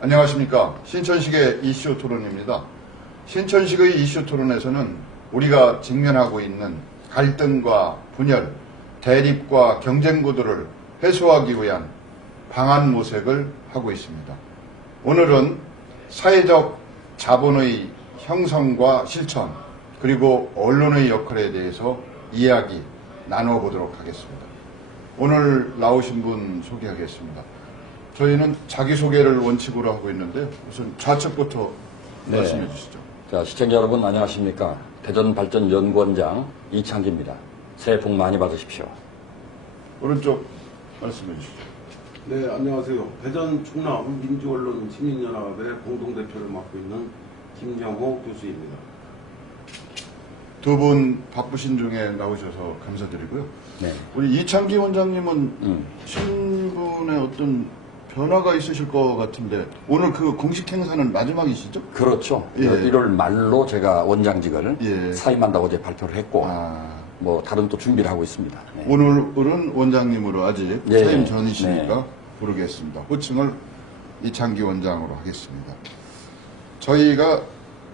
안녕하십니까. 신천식의 이슈 토론입니다. 신천식의 이슈 토론에서는 우리가 직면하고 있는 갈등과 분열, 대립과 경쟁 구도를 해소하기 위한 방안 모색을 하고 있습니다. 오늘은 사회적 자본의 형성과 실천, 그리고 언론의 역할에 대해서 이야기 나눠보도록 하겠습니다. 오늘 나오신 분 소개하겠습니다. 저희는 자기소개를 원칙으로 하고 있는데 우선 좌측부터 말씀해 주시죠. 자, 시청자 여러분 안녕하십니까. 대전발전연구원장 이창기입니다. 새해 복 많이 받으십시오. 오른쪽 말씀해 주시죠. 네, 안녕하세요. 대전 충남 민주언론 시민연합의 공동대표를 맡고 있는 김영호 교수입니다. 두 분 바쁘신 중에 나오셔서 감사드리고요. 네. 우리 이창기 원장님은 신분의 어떤 변화가 있으실 것 같은데 오늘 그 공식 행사는 마지막이시죠? 그렇죠. 예. 1월 말로 제가 원장직을 예. 사임한다고 어제 발표를 했고 뭐 다른 또 준비를 하고 있습니다. 네. 오늘은 원장님으로 아직 예. 사임 전이시니까 네. 부르겠습니다. 호칭을 이창기 원장으로 하겠습니다. 저희가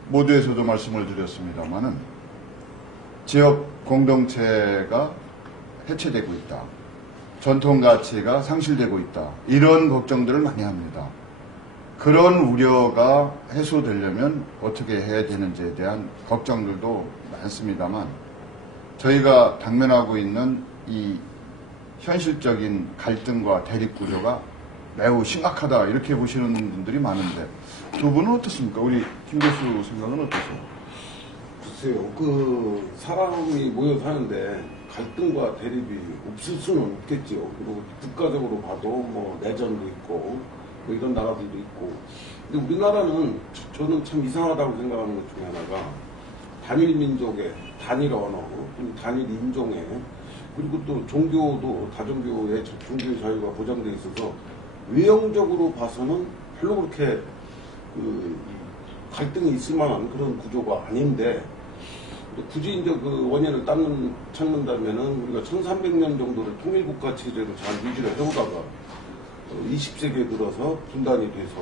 모두에서도 말씀을 드렸습니다만은 지역 공동체가 해체되고 있다. 전통 가치가 상실되고 있다. 이런 걱정들을 많이 합니다. 그런 우려가 해소되려면 어떻게 해야 되는지에 대한 걱정들도 많습니다만 저희가 당면하고 있는 이 현실적인 갈등과 대립 구조가 매우 심각하다 이렇게 보시는 분들이 많은데 두 분은 어떻습니까? 우리 김 교수 생각은 어떠세요? 글쎄요, 사람이 모여 사는데 갈등과 대립이 없을 수는 없겠죠. 그리고 국가적으로 봐도 뭐 내전도 있고 뭐 이런 나라들도 있고. 근데 우리나라는 저는 참 이상하다고 생각하는 것 중에 하나가 단일 민족의 단일 언어, 그리고 단일 인종의 그리고 또 종교도 다종교의 종교의 자유가 보장되어 있어서 외형적으로 봐서는 별로 그렇게 갈등이 있을 만한 그런 구조가 아닌데 굳이 이제 그 원인을 찾는다면은 우리가 1300년 정도를 통일국가 체제로 잘 유지를 해오다가 20세기에 들어서 분단이 돼서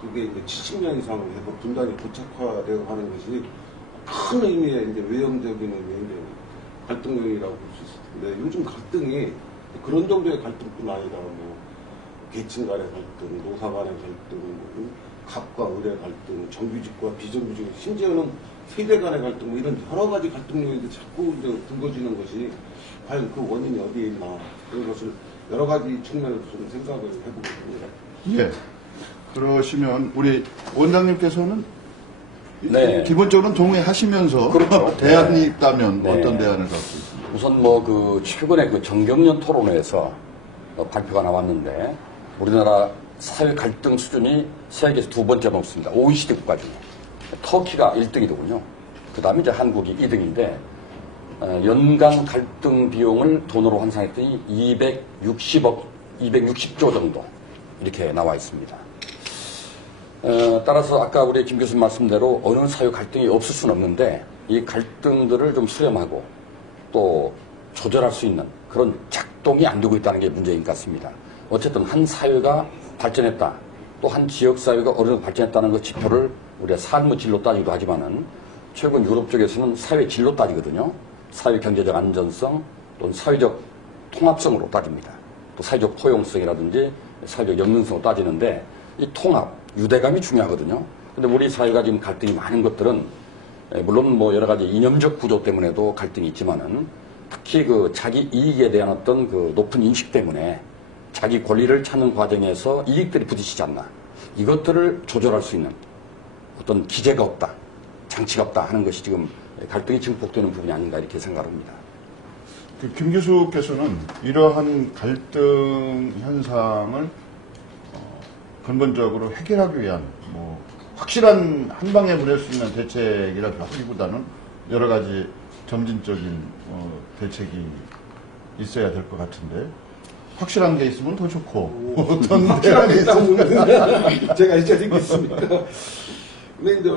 그게 이제 70년 이상을 해서 분단이 고착화되어 가는 것이 큰 의미의 이제 외형적인 의미의 이제 갈등이라고 볼 수 있을 텐데 요즘 갈등이 그런 정도의 갈등뿐 아니라 뭐 계층 간의 갈등, 노사 간의 갈등, 갑과 을의 갈등, 정규직과 비정규직, 심지어는 세대 간의 갈등, 뭐 이런 여러 가지 갈등 요인이 자꾸 이제 불거지는 것이 과연 그 원인이 어디에 있나 그런 것을 여러 가지 측면에서 좀 생각을 해보게 됩니다. 예. 그러시면 우리 원장님께서는 네. 기본적으로는 동의하시면서 그렇죠. 대안이 있다면 네. 어떤 대안을 갖고 있습니까? 우선 뭐 최근에 정경련 토론회에서 발표가 나왔는데 우리나라 사회 갈등 수준이 세계에서 두 번째 높습니다. OECD 국가 중에. 터키가 1등이더군요. 그 다음에 이제 한국이 2등인데, 연간 갈등 비용을 돈으로 환산했더니 260조 정도 이렇게 나와 있습니다. 따라서 아까 우리 김 교수님 말씀대로 어느 사회 갈등이 없을 수는 없는데 이 갈등들을 좀 수렴하고 또 조절할 수 있는 그런 작동이 안 되고 있다는 게 문제인 것 같습니다. 어쨌든 한 사회가 발전했다. 또 한 지역사회가 어느 정도 발전했다는 그 지표를 우리가 삶의 질로 따지기도 하지만은 최근 유럽 쪽에서는 사회 질로 따지거든요. 사회 경제적 안전성 또는 사회적 통합성으로 따집니다. 또 사회적 포용성이라든지 사회적 연능성으로 따지는데 이 통합, 유대감이 중요하거든요. 근데 우리 사회가 지금 갈등이 많은 것들은 물론 뭐 여러 가지 이념적 구조 때문에도 갈등이 있지만은 특히 그 자기 이익에 대한 어떤 그 높은 인식 때문에 자기 권리를 찾는 과정에서 이익들이 부딪히지 않나. 이것들을 조절할 수 있는 어떤 기제가 없다, 장치가 없다 하는 것이 지금 갈등이 증폭되는 부분이 아닌가 이렇게 생각합니다. 김 교수께서는 이러한 갈등 현상을 근본적으로 해결하기 위한 뭐 확실한 한 방에 보낼 수 있는 대책이라고 하기보다는 여러 가지 점진적인 대책이 있어야 될 것 같은데 확실한 게 있으면 더 좋고 어떤 대안이 있으면 제가 이제 생겼습니까? 근데 이제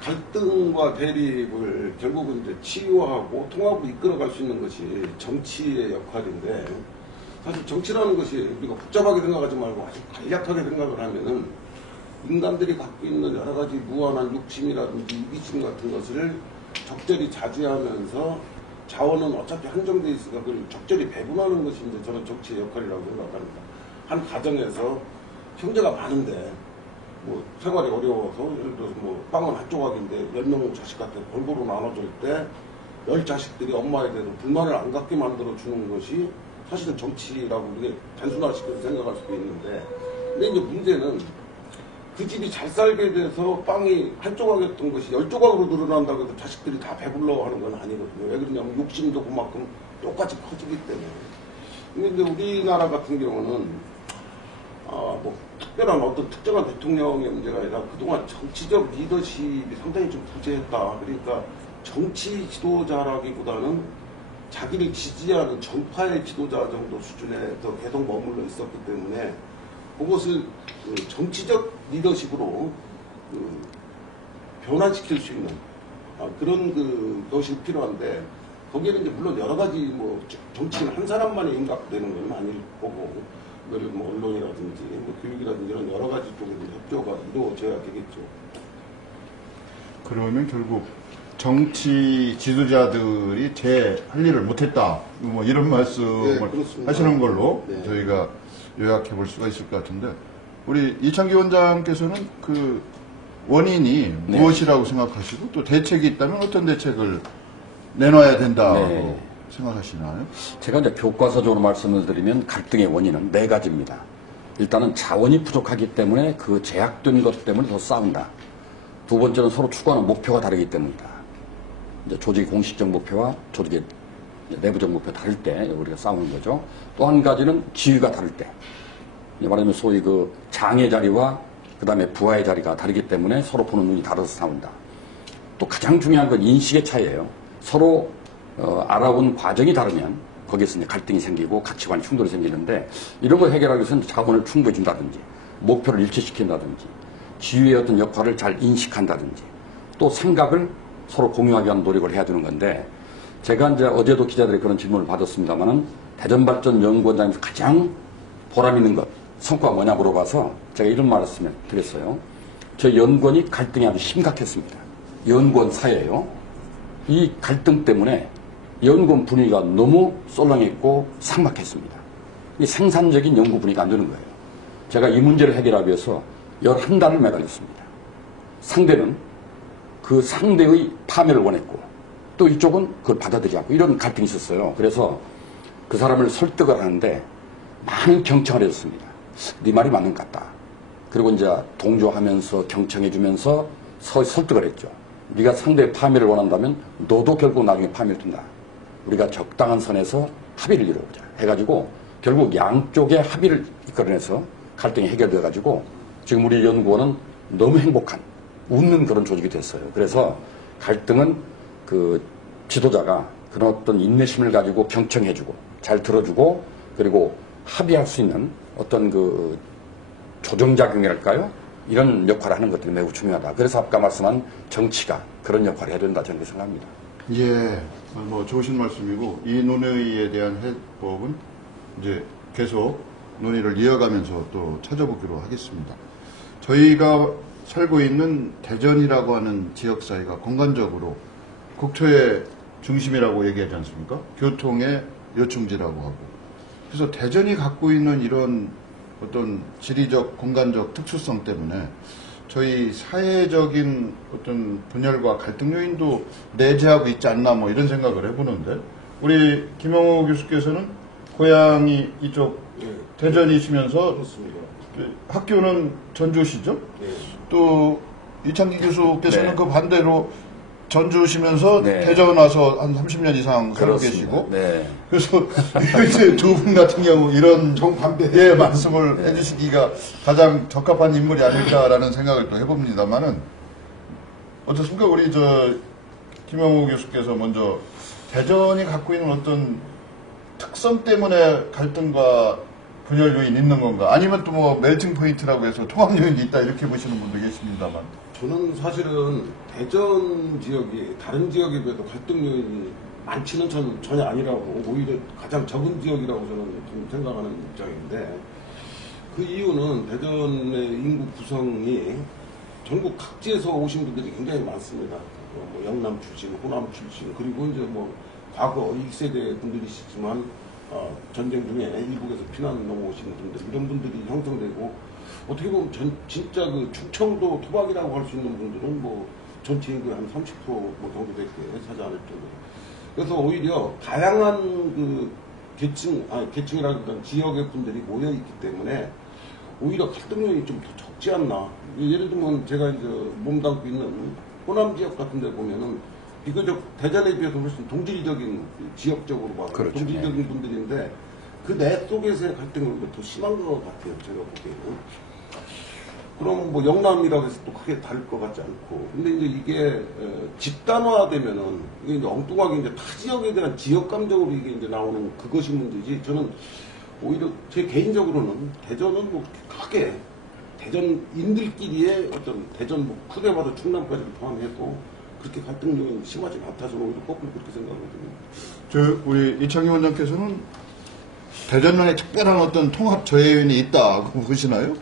갈등과 대립을 결국은 이제 치유하고 통합으로 이끌어갈 수 있는 것이 정치의 역할인데 사실 정치라는 것이 우리가 복잡하게 생각하지 말고 아주 간략하게 생각을 하면은 인간들이 갖고 있는 여러 가지 무한한 욕심이라든지 이기심 같은 것을 적절히 자제하면서 자원은 어차피 한정돼 있으니까 그걸 적절히 배분하는 것이 이제 저는 정치의 역할이라고 생각합니다. 한 가정에서 형제가 많은데 뭐 생활이 어려워서 예를 들어서 뭐 빵은 한 조각인데 10명 자식한테 골고루 나눠줄 때 10자식들이 엄마에 대해서 불만을 안 갖게 만들어 주는 것이 사실은 정치라고 이게 단순화시켜서 생각할 수도 있는데, 근데 이제 문제는 그 집이 잘 살게 돼서 빵이 한 조각이었던 것이 10조각으로 늘어난다고 해서 자식들이 다 배불러 하는 건 아니거든요. 왜 그러냐면 욕심도 그만큼 똑같이 커지기 때문에. 근데 이제 우리나라 같은 경우는 뭐 특별한 어떤 특정한 대통령의 문제가 아니라 그동안 정치적 리더십이 상당히 좀 부재했다. 그러니까 정치 지도자라기보다는 자기를 지지하는 정파의 지도자 정도 수준에서 계속 머물러 있었기 때문에 그것을 정치적 리더십으로 변화시킬 수 있는 그런 것이 필요한데, 거기에는 이제 물론 여러 가지 뭐 정치인 한 사람만이 임각되는 건 아닐 거고, 뭐 언론이라든지 뭐 교육이라든지 이런 여러 가지 쪽에 협조가 이루어져야 되겠죠. 그러면 결국 정치 지도자들이 제 할 일을 못했다, 뭐 이런 말씀을 네, 하시는 걸로 네. 저희가 요약해 볼 수가 있을 것 같은데, 우리 이창기 원장께서는 그 원인이 네. 무엇이라고 생각하시고 또 대책이 있다면 어떤 대책을 내놔야 된다고 네. 생각하시나요? 제가 이제 교과서적으로 말씀을 드리면 갈등의 원인은 4가지입니다. 일단은 자원이 부족하기 때문에 그 제약된 것 때문에 더 싸운다. 두 번째는 서로 추구하는 목표가 다르기 때문이다. 이제 조직의 공식적 목표와 조직의 내부적 목표가 다를 때 우리가 싸우는 거죠. 또 한 가지는 지위가 다를 때. 말하자면 소위 그 장의 자리와 그 다음에 부하의 자리가 다르기 때문에 서로 보는 눈이 다르서 싸운다. 또 가장 중요한 건 인식의 차이예요. 서로 알아온 과정이 다르면 거기에서 이제 갈등이 생기고 가치관 충돌이 생기는데, 이런 걸 해결하기 위해서는 자본을 충분히 준다든지 목표를 일치시킨다든지 지위의 어떤 역할을 잘 인식한다든지 또 생각을 서로 공유하게 하는 노력을 해야 되는 건데, 제가 이제 어제도 기자들이 그런 질문을 받았습니다만은 대전발전연구원장에서 가장 보람 있는 것, 성과가 뭐냐 물어봐서 제가 이런 말을 드렸어요. 저희 연구원이 갈등이 아주 심각했습니다. 연구원 사회예요. 이 갈등 때문에 연구원 분위기가 너무 썰렁했고 삭막했습니다. 이 생산적인 연구 분위기가 안 되는 거예요. 제가 이 문제를 해결하기 위해서 11달을 매달렸습니다. 상대는 그 상대의 파멸을 원했고 또 이쪽은 그걸 받아들이지 않고 이런 갈등이 있었어요. 그래서 그 사람을 설득을 하는데 많은 경청을 해줬습니다. 네 말이 맞는 것 같다. 그리고 이제 동조하면서 경청해주면서 설득을 했죠. 네가 상대의 파멸을 원한다면 너도 결국 나중에 파멸된다. 우리가 적당한 선에서 합의를 이루어보자 해가지고 결국 양쪽의 합의를 이끌어내서 갈등이 해결돼가지고 지금 우리 연구원은 너무 행복한 웃는 그런 조직이 됐어요. 그래서 갈등은 그 지도자가 그런 어떤 인내심을 가지고 경청해주고 잘 들어주고 그리고 합의할 수 있는 어떤 그 조정작용이랄까요? 이런 역할을 하는 것들이 매우 중요하다. 그래서 아까 말씀한 정치가 그런 역할을 해야 된다 저는 생각합니다. 예, 뭐 좋으신 말씀이고 이 논의에 대한 해법은 이제 계속 논의를 이어가면서 또 찾아보기로 하겠습니다. 저희가 살고 있는 대전이라고 하는 지역사회가 공간적으로 국토의 중심이라고 얘기하지 않습니까? 교통의 요충지라고 하고. 그래서 대전이 갖고 있는 이런 어떤 지리적, 공간적 특수성 때문에 저희 사회적인 어떤 분열과 갈등 요인도 내재하고 있지 않나 뭐 이런 생각을 해보는데, 우리 김영호 교수께서는 고향이 이쪽 대전이시면서 그렇습니다. 학교는 전주시죠? 네. 또 이창기 교수께서는 네. 그 반대로 전주시면서 네. 대전 와서 한 30년 이상 살고 그렇습니다. 계시고, 네. 그래서 이제 두 분 같은 경우 이런 정반대. 예, 말씀을 해주시기가 가장 적합한 인물이 아닐까라는 생각을 또 해봅니다만은, 어떻습니까? 우리 김영호 교수께서 먼저 대전이 갖고 있는 어떤 특성 때문에 갈등과 분열 요인이 있는 건가? 아니면 또 뭐 멜팅 포인트라고 해서 통합 요인이 있다 이렇게 보시는 분도 계십니다만. 저는 사실은 대전 지역이 다른 지역에 비해서 갈등 요인이 많지는 전혀 아니라고, 오히려 가장 적은 지역이라고 저는 좀 생각하는 입장인데, 그 이유는 대전의 인구 구성이 전국 각지에서 오신 분들이 굉장히 많습니다. 뭐 영남 출신, 호남 출신, 그리고 이제 뭐 과거 1세대 분들이시지만 전쟁 중에 일국에서 피난 넘어오신 분들, 이런 분들이 형성되고, 어떻게 보면 진짜 그 충청도 토박이라고 할 수 있는 분들은 뭐 전체 인구의 한 30% 정도 될게 차지할 정도. 그래서 오히려 다양한 그 계층이라든가 지역의 분들이 모여 있기 때문에 오히려 갈등률이 좀 더 적지 않나. 예를 들면 제가 이제 몸담고 있는 호남 지역 같은 데 보면은 비교적 대전에 비해서 훨씬 동질적인, 지역적으로 봐서 그렇죠. 동질적인 분들인데 그 내 속에서의 갈등은 더 심한 것 같아요, 제가 보기에는. 그럼 뭐 영남이라고 해서 또 크게 다를 것 같지 않고. 근데 이제 이게 집단화되면은 이게 이제 엉뚱하게 이제 타 지역에 대한 지역 감정으로 이게 이제 나오는 그것이 문제지. 저는 오히려 제 개인적으로는 대전은 뭐 크게 대전인들끼리의 어떤 대전 뭐 크게 봐도 충남까지를 포함해도 그렇게 갈등력이 심하지 않다서 오히려 거꾸로 그렇게 생각하거든요. 우리 이창희 원장께서는 대전만의 특별한 어떤 통합 저해인이 있다고 보시나요?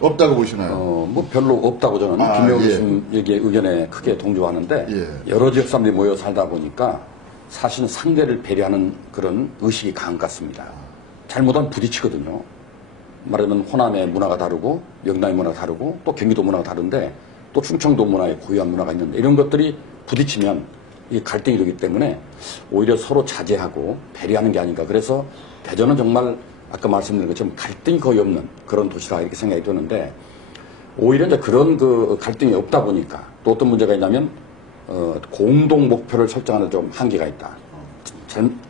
없다고 보시나요? 뭐 별로 없다고 저는 김명수 얘기의 의견에 크게 동조하는데 여러 지역 사람들이 모여 살다 보니까 사실은 상대를 배려하는 그런 의식이 강한 것 같습니다. 잘못하면 부딪히거든요. 말하자면 호남의 문화가 다르고 영남의 문화가 다르고 또 경기도 문화가 다른데 또 충청도 문화의 고유한 문화가 있는데 이런 것들이 부딪히면 이 갈등이 되기 때문에 오히려 서로 자제하고 배려하는 게 아닌가. 그래서 대전은 정말 아까 말씀드린 것처럼 갈등이 거의 없는 그런 도시다 이렇게 생각이 드는데 오히려 이제 그런 그 갈등이 없다 보니까 또 어떤 문제가 있냐면 공동 목표를 설정하는 좀 한계가 있다.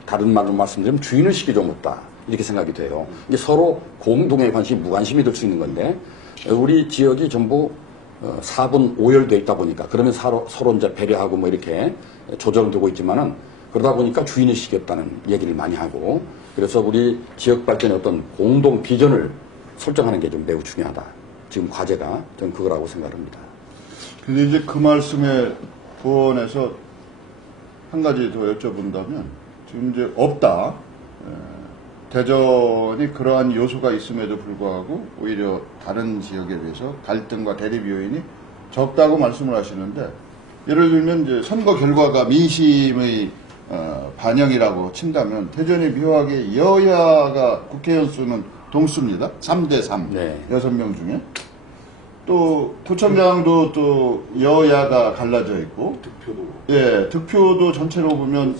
다른 말로 말씀드리면 주인의식이 좀 없다. 이렇게 생각이 돼요. 이게 서로 공동의 관심이 무관심이 될 수 있는 건데 우리 지역이 전부 4분 5열돼 있다 보니까 그러면 서로 이제 배려하고 뭐 이렇게 조정을 두고 있지만은 그러다 보니까 주인의식이 없다는 얘기를 많이 하고 그래서 우리 지역 발전의 어떤 공동 비전을 설정하는 게 좀 매우 중요하다. 지금 과제가 저는 그거라고 생각합니다. 근데 이제 그 말씀에 부원해서 한 가지 더 여쭤본다면 지금 이제 없다. 대전이 그러한 요소가 있음에도 불구하고 오히려 다른 지역에 비해서 갈등과 대립 요인이 적다고 말씀을 하시는데 예를 들면 이제 선거 결과가 민심의 반영이라고 친다면 대전이 묘하게 여야가 국회의원 수는 동수입니다. 3대3. 네. 6명 중에. 또 구청장도 또 여야가 갈라져 있고 득표도. 예, 득표도 전체로 보면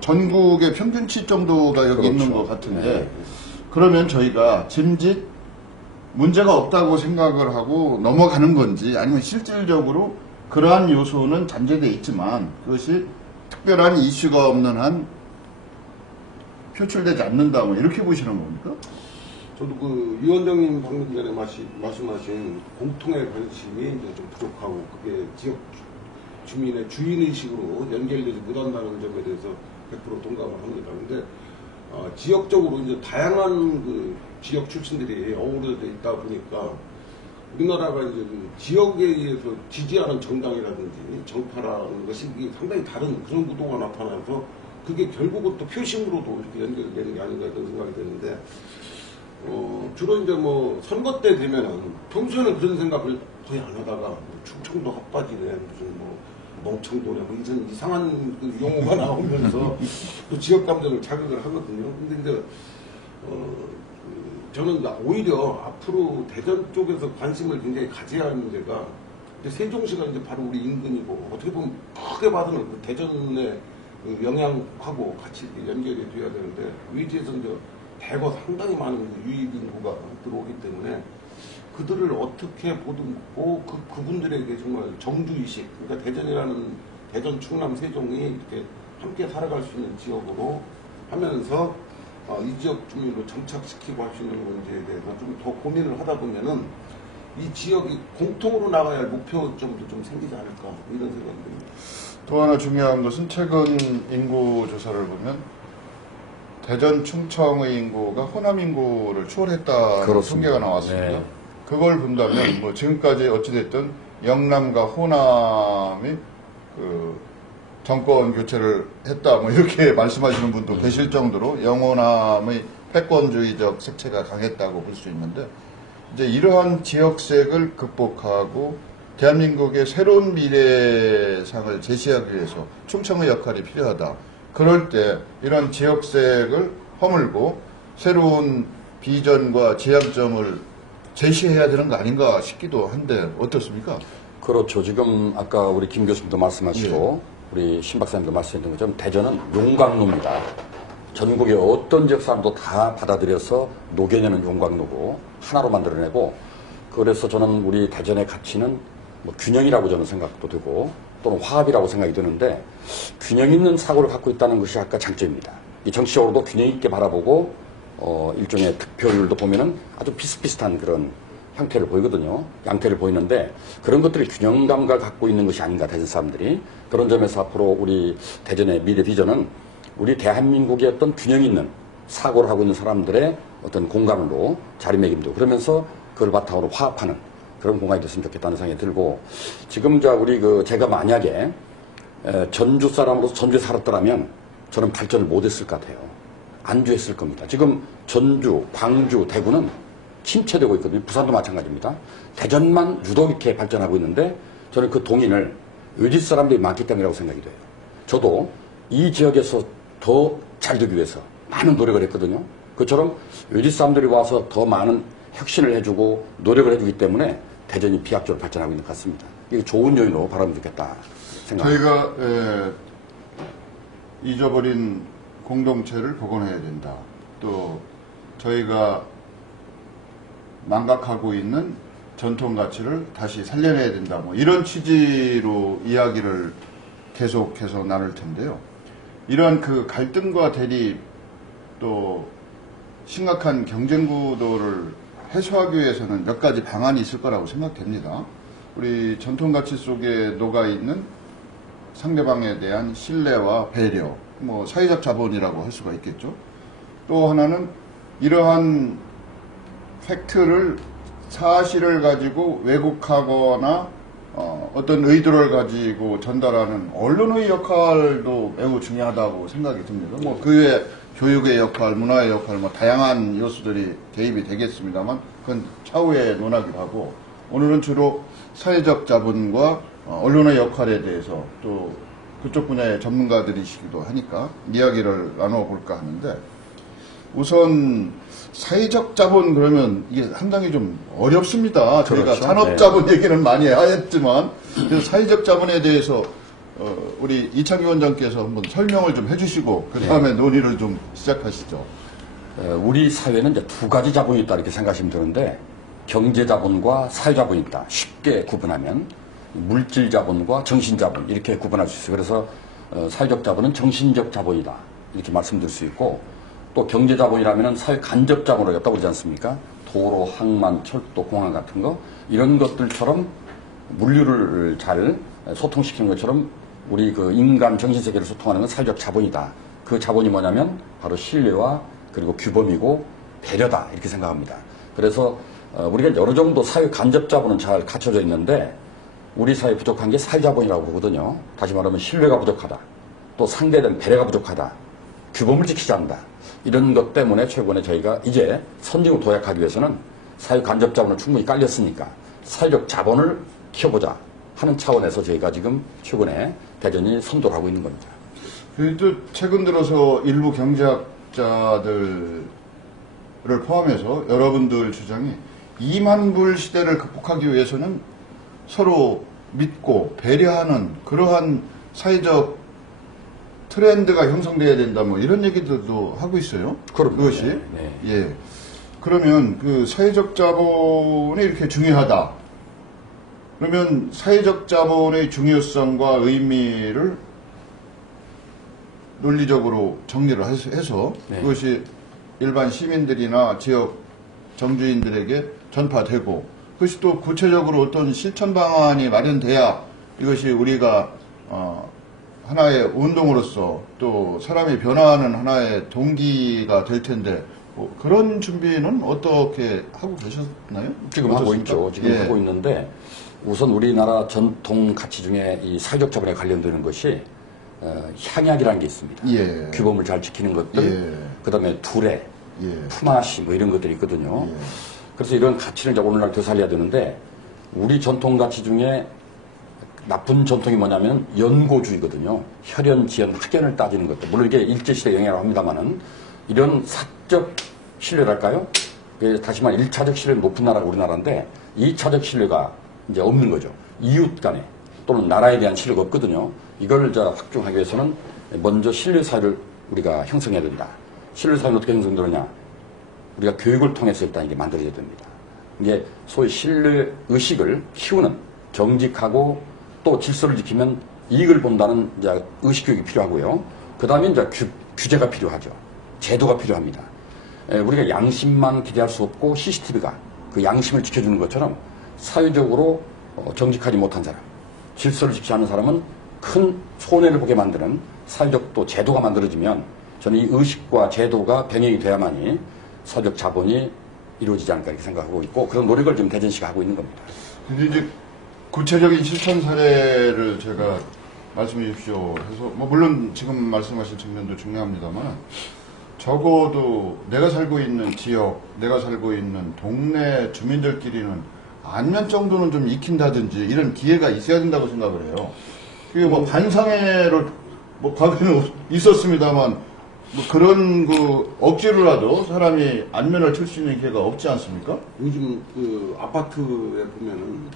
전국의 평균치 정도가 여기 있는 것 같은데 네. 그러면 저희가 짐짓 문제가 없다고 생각을 하고 넘어가는 건지 아니면 실질적으로 그러한 요소는 잠재되어 있지만 그것이 특별한 이슈가 없는 한 표출되지 않는다 뭐 이렇게 보시는 겁니까? 저도 그 위원장님 방금 전에 말씀하신 공통의 관심이 이제 좀 부족하고 그게 지역 주민의 주인의식으로 연결되지 못한다는 점에 대해서 100% 동감을 합니다. 근데 지역적으로 이제 다양한 그 지역 출신들이 어우러져 있다 보니까 우리나라가 이제 그 지역에 의해서 지지하는 정당이라든지 정파라는 것이 상당히 다른 그런 구도가 나타나서 그게 결국은 또 표심으로도 이렇게 연결되는 게 아닌가 이런 생각이 드는데 주로 이제 뭐 선거 때 되면은 평소에는 그런 생각을 거의 안 하다가 뭐 충청도 핫바지네 무슨 뭐 멍청도네 뭐 이런 이상한 그 용어가 나오면서 또 지역 감정을 자극을 하거든요. 근데 이제 저는 오히려 앞으로 대전 쪽에서 관심을 굉장히 가져야 할 문제가 이제 세종시가 이제 바로 우리 인근이고 어떻게 보면 크게 봐서는 그 대전의 그 영향하고 같이 연결이 돼야 되는데 위지에서 이제 대거 상당히 많은 유입 인구가 들어오기 때문에 그들을 어떻게 보듬고 그분들에게 정말 정주의식, 그러니까 대전, 충남, 세종이 이렇게 함께 살아갈 수 있는 지역으로 하면서 이 지역 주민으로 정착시키고 할 수 있는 문제에 대해서 좀 더 고민을 하다 보면은 이 지역이 공통으로 나가야 할 목표점도 좀 생기지 않을까 이런 생각이 듭니다. 또 하나 중요한 것은 최근 인구 조사를 보면 대전, 충청의 인구가 호남 인구를 추월했다는 그렇습니다. 통계가 나왔습니다. 네. 그걸 본다면 뭐 지금까지 어찌됐든 영남과 호남이 그 정권 교체를 했다 뭐 이렇게 말씀하시는 분도 계실 정도로 영호남의 패권주의적 색채가 강했다고 볼 수 있는데 이제 이러한 지역색을 극복하고 대한민국의 새로운 미래상을 제시하기 위해서 충청의 역할이 필요하다. 그럴 때 이런 지역색을 허물고 새로운 비전과 지향점을 제시해야 되는 거 아닌가 싶기도 한데 어떻습니까? 그렇죠. 지금 아까 우리 김 교수님도 말씀하시고 우리 신 박사님도 말씀하신 것처럼 대전은 용광로입니다. 전국의 어떤 지역 사람도 다 받아들여서 녹여내는 용광로고 하나로 만들어내고, 그래서 저는 우리 대전의 가치는 뭐 균형이라고 저는 생각도 되고 또는 화합이라고 생각이 드는데, 균형 있는 사고를 갖고 있다는 것이 아까 장점입니다. 이 정치적으로도 균형 있게 바라보고 일종의 득표율도 보면은 아주 비슷비슷한 그런 형태를 보이거든요. 양태를 보이는데 그런 것들이 균형 감각을 갖고 있는 것이 아닌가, 대전 사람들이. 그런 점에서 앞으로 우리 대전의 미래 비전은 우리 대한민국의 어떤 균형 있는 사고를 하고 있는 사람들의 어떤 공간으로 자리매김도, 그러면서 그걸 바탕으로 화합하는 그런 공간이 됐으면 좋겠다는 생각이 들고, 지금 제가 만약에 전주 사람으로서 전주에 살았더라면 저는 발전을 못했을 것 같아요. 안주했을 겁니다. 지금 전주, 광주, 대구는 침체되고 있거든요. 부산도 마찬가지입니다. 대전만 유독 이렇게 발전하고 있는데 저는 그 동인을 외지 사람들이 많기 때문이라고 생각이 돼요. 저도 이 지역에서 더 잘 되기 위해서 많은 노력을 했거든요. 그처럼 외지 사람들이 와서 더 많은 혁신을 해주고 노력을 해주기 때문에 대전이 비약적으로 발전하고 있는 것 같습니다. 이게 좋은 요인으로 바라보면 좋겠다 생각합니다. 저희가 잊어버린 공동체를 복원해야 된다. 또 저희가 망각하고 있는 전통 가치를 다시 살려내야 된다. 뭐 이런 취지로 이야기를 계속해서 나눌 텐데요. 이런 그 갈등과 대립, 또 심각한 경쟁 구도를 해소하기 위해서는 몇 가지 방안이 있을 거라고 생각됩니다. 우리 전통 가치 속에 녹아 있는 상대방에 대한 신뢰와 배려, 뭐 사회적 자본이라고 할 수가 있겠죠. 또 하나는 이러한 팩트를, 사실을 가지고 왜곡하거나 어떤 의도를 가지고 전달하는 언론의 역할도 매우 중요하다고 생각이 듭니다. 뭐 그 외에 교육의 역할, 문화의 역할, 뭐 다양한 요소들이 개입이 되겠습니다만 그건 차후에 논하기로 하고, 오늘은 주로 사회적 자본과 언론의 역할에 대해서 또 그쪽 분야의 전문가들이시기도 하니까 이야기를 나눠볼까 하는데, 우선 사회적 자본 그러면 이게 상당히 좀 어렵습니다. 저희가 그렇죠. 산업 자본 얘기는 많이 했지만, 그래서 사회적 자본에 대해서 우리 이창규 원장께서 한번 설명을 좀 해주시고 그 다음에 논의를 좀 시작하시죠. 우리 사회는 이제 두 가지 자본이 있다 이렇게 생각하시면 되는데, 경제 자본과 사회 자본이 있다. 쉽게 구분하면 물질 자본과 정신 자본 이렇게 구분할 수 있어요. 그래서 사회적 자본은 정신적 자본이다 이렇게 말씀드릴 수 있고, 또 경제 자본이라면 사회 간접 자본으로 였다고 그러지 않습니까? 도로, 항만, 철도, 공항 같은 거, 이런 것들처럼 물류를 잘 소통시키는 것처럼 우리 그 인간 정신 세계를 소통하는 건 사회적 자본이다. 그 자본이 뭐냐면 바로 신뢰와 그리고 규범이고 배려다 이렇게 생각합니다. 그래서 우리가 어느 정도 사회 간접 자본은 잘 갖춰져 있는데 우리 사회에 부족한 게 사회 자본이라고 보거든요. 다시 말하면 신뢰가 부족하다. 또 상대에 대한 배려가 부족하다. 규범을 지키지 않는다. 이런 것 때문에 최근에 저희가 이제 선진국 도약하기 위해서는 사회 간접 자본을 충분히 깔렸으니까 사회적 자본을 키워보자 하는 차원에서 저희가 지금 최근에 대전이 선도를 하고 있는 겁니다. 그래도 최근 들어서 일부 경제학자들을 포함해서 여러분들 주장이 2만 불 시대를 극복하기 위해서는 서로 믿고 배려하는 그러한 사회적 트렌드가 형성돼야 된다, 뭐 이런 얘기들도 하고 있어요. 그것이. 네. 예. 그러면 그 사회적 자본이 이렇게 중요하다. 그러면 사회적 자본의 중요성과 의미를 논리적으로 정리를 해서 그것이 일반 시민들이나 지역 정주인들에게 전파되고, 그것이 또 구체적으로 어떤 실천 방안이 마련돼야 이것이 우리가 하나의 운동으로서 또 사람이 변화하는 하나의 동기가 될 텐데, 뭐 그런 준비는 어떻게 하고 계셨나요? 지금 하고 있죠. 지금 하고 있는데, 우선 우리나라 전통 가치 중에 이 사회적 자본에 관련되는 것이 향약이라는 게 있습니다. 규범을 잘 지키는 것들, 그 다음에 두레, 품앗이 뭐 이런 것들이 있거든요. 그래서 이런 가치를 이제 오늘날 되살려야 되는데 우리 전통 가치 중에 나쁜 전통이 뭐냐면 연고주의거든요. 혈연, 지연, 학연을 따지는 것들. 물론 이게 일제시대 영향이라고 합니다만은 이런 사적 신뢰랄까요? 다시 말해 1차적 신뢰는 높은 나라가 우리나라인데 2차적 신뢰가 이제 없는 거죠. 이웃 간에 또는 나라에 대한 신뢰가 없거든요. 이걸 확충하기 위해서는 먼저 신뢰 사회를 우리가 형성해야 된다. 신뢰 사회는 어떻게 형성되느냐? 우리가 교육을 통해서 일단 이게 만들어져야 됩니다. 이게 소위 신뢰 의식을 키우는 정직하고 또 질서를 지키면 이익을 본다는 이제 의식 교육이 필요하고요. 그 다음에 이제 규제가 필요하죠. 제도가 필요합니다. 우리가 양심만 기대할 수 없고 CCTV가 그 양심을 지켜주는 것처럼 사회적으로 정직하지 못한 사람, 질서를 지키지 않는 사람은 큰 손해를 보게 만드는 사회적 또 제도가 만들어지면 저는 이 의식과 제도가 병행이 돼야만이 사회적 자본이 이루어지지 않을까 이렇게 생각하고 있고 그런 노력을 지금 대전시가 하고 있는 겁니다. 근데 이제 구체적인 실천 사례를 제가 말씀해 주십시오 해서 물론 지금 말씀하신 측면도 중요합니다만 적어도 내가 살고 있는 지역, 내가 살고 있는 동네 주민들끼리는 안면 정도는 좀 익힌다든지 이런 기회가 있어야 된다고 생각을 해요. 그게 반상회로 과거에는 있었습니다만 그런 억지로라도 사람이 안면을 틀 수 있는 기회가 없지 않습니까? 요즘 아파트에 보면은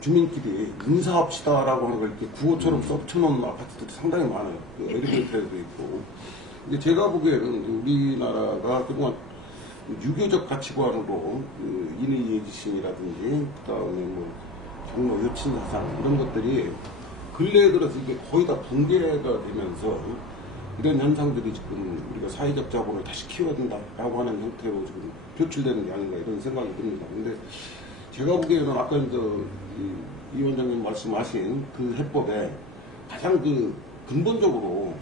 주민끼리 인사합시다라고 하는 걸 이렇게 구호처럼 써붙여놓은 아파트들이 상당히 많아요. 엘리베이터에도 있고. 근데 제가 보기에는 우리나라가 그동안 유교적 가치관으로 인의 예지심이라든지 그다음에 경로 여친 사상 이런 것들이 근래에 들어서 이게 거의 다 붕괴가 되면서 이런 현상들이 지금 우리가 사회적 자본을 다시 키워야 된다라고 하는 형태로 지금 표출되는 게 아닌가 이런 생각이 듭니다. 근데 제가 보기에는 아까 이 원장님 말씀하신 그 해법에 가장 근본적으로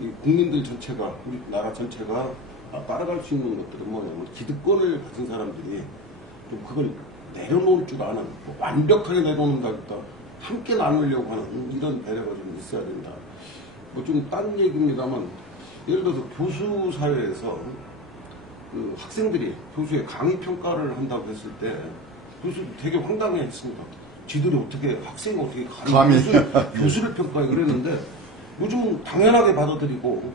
이 국민들 전체가 우리나라 전체가 따라갈 수 있는 것들은 뭐냐면 기득권을 가진 사람들이 좀 그걸 내려놓을 줄 아는 완벽하게 내려놓는다기보다 함께 나누려고 하는 이런 배려가 좀 있어야 된다. 좀 딴 얘기입니다만 예를 들어서 교수 사회에서 학생들이 교수의 강의 평가를 한다고 했을 때 교수도 되게 황당해했습니다. 지들이 어떻게 학생이 어떻게 교수를 평가해 그랬는데 요즘은 당연하게 받아들이고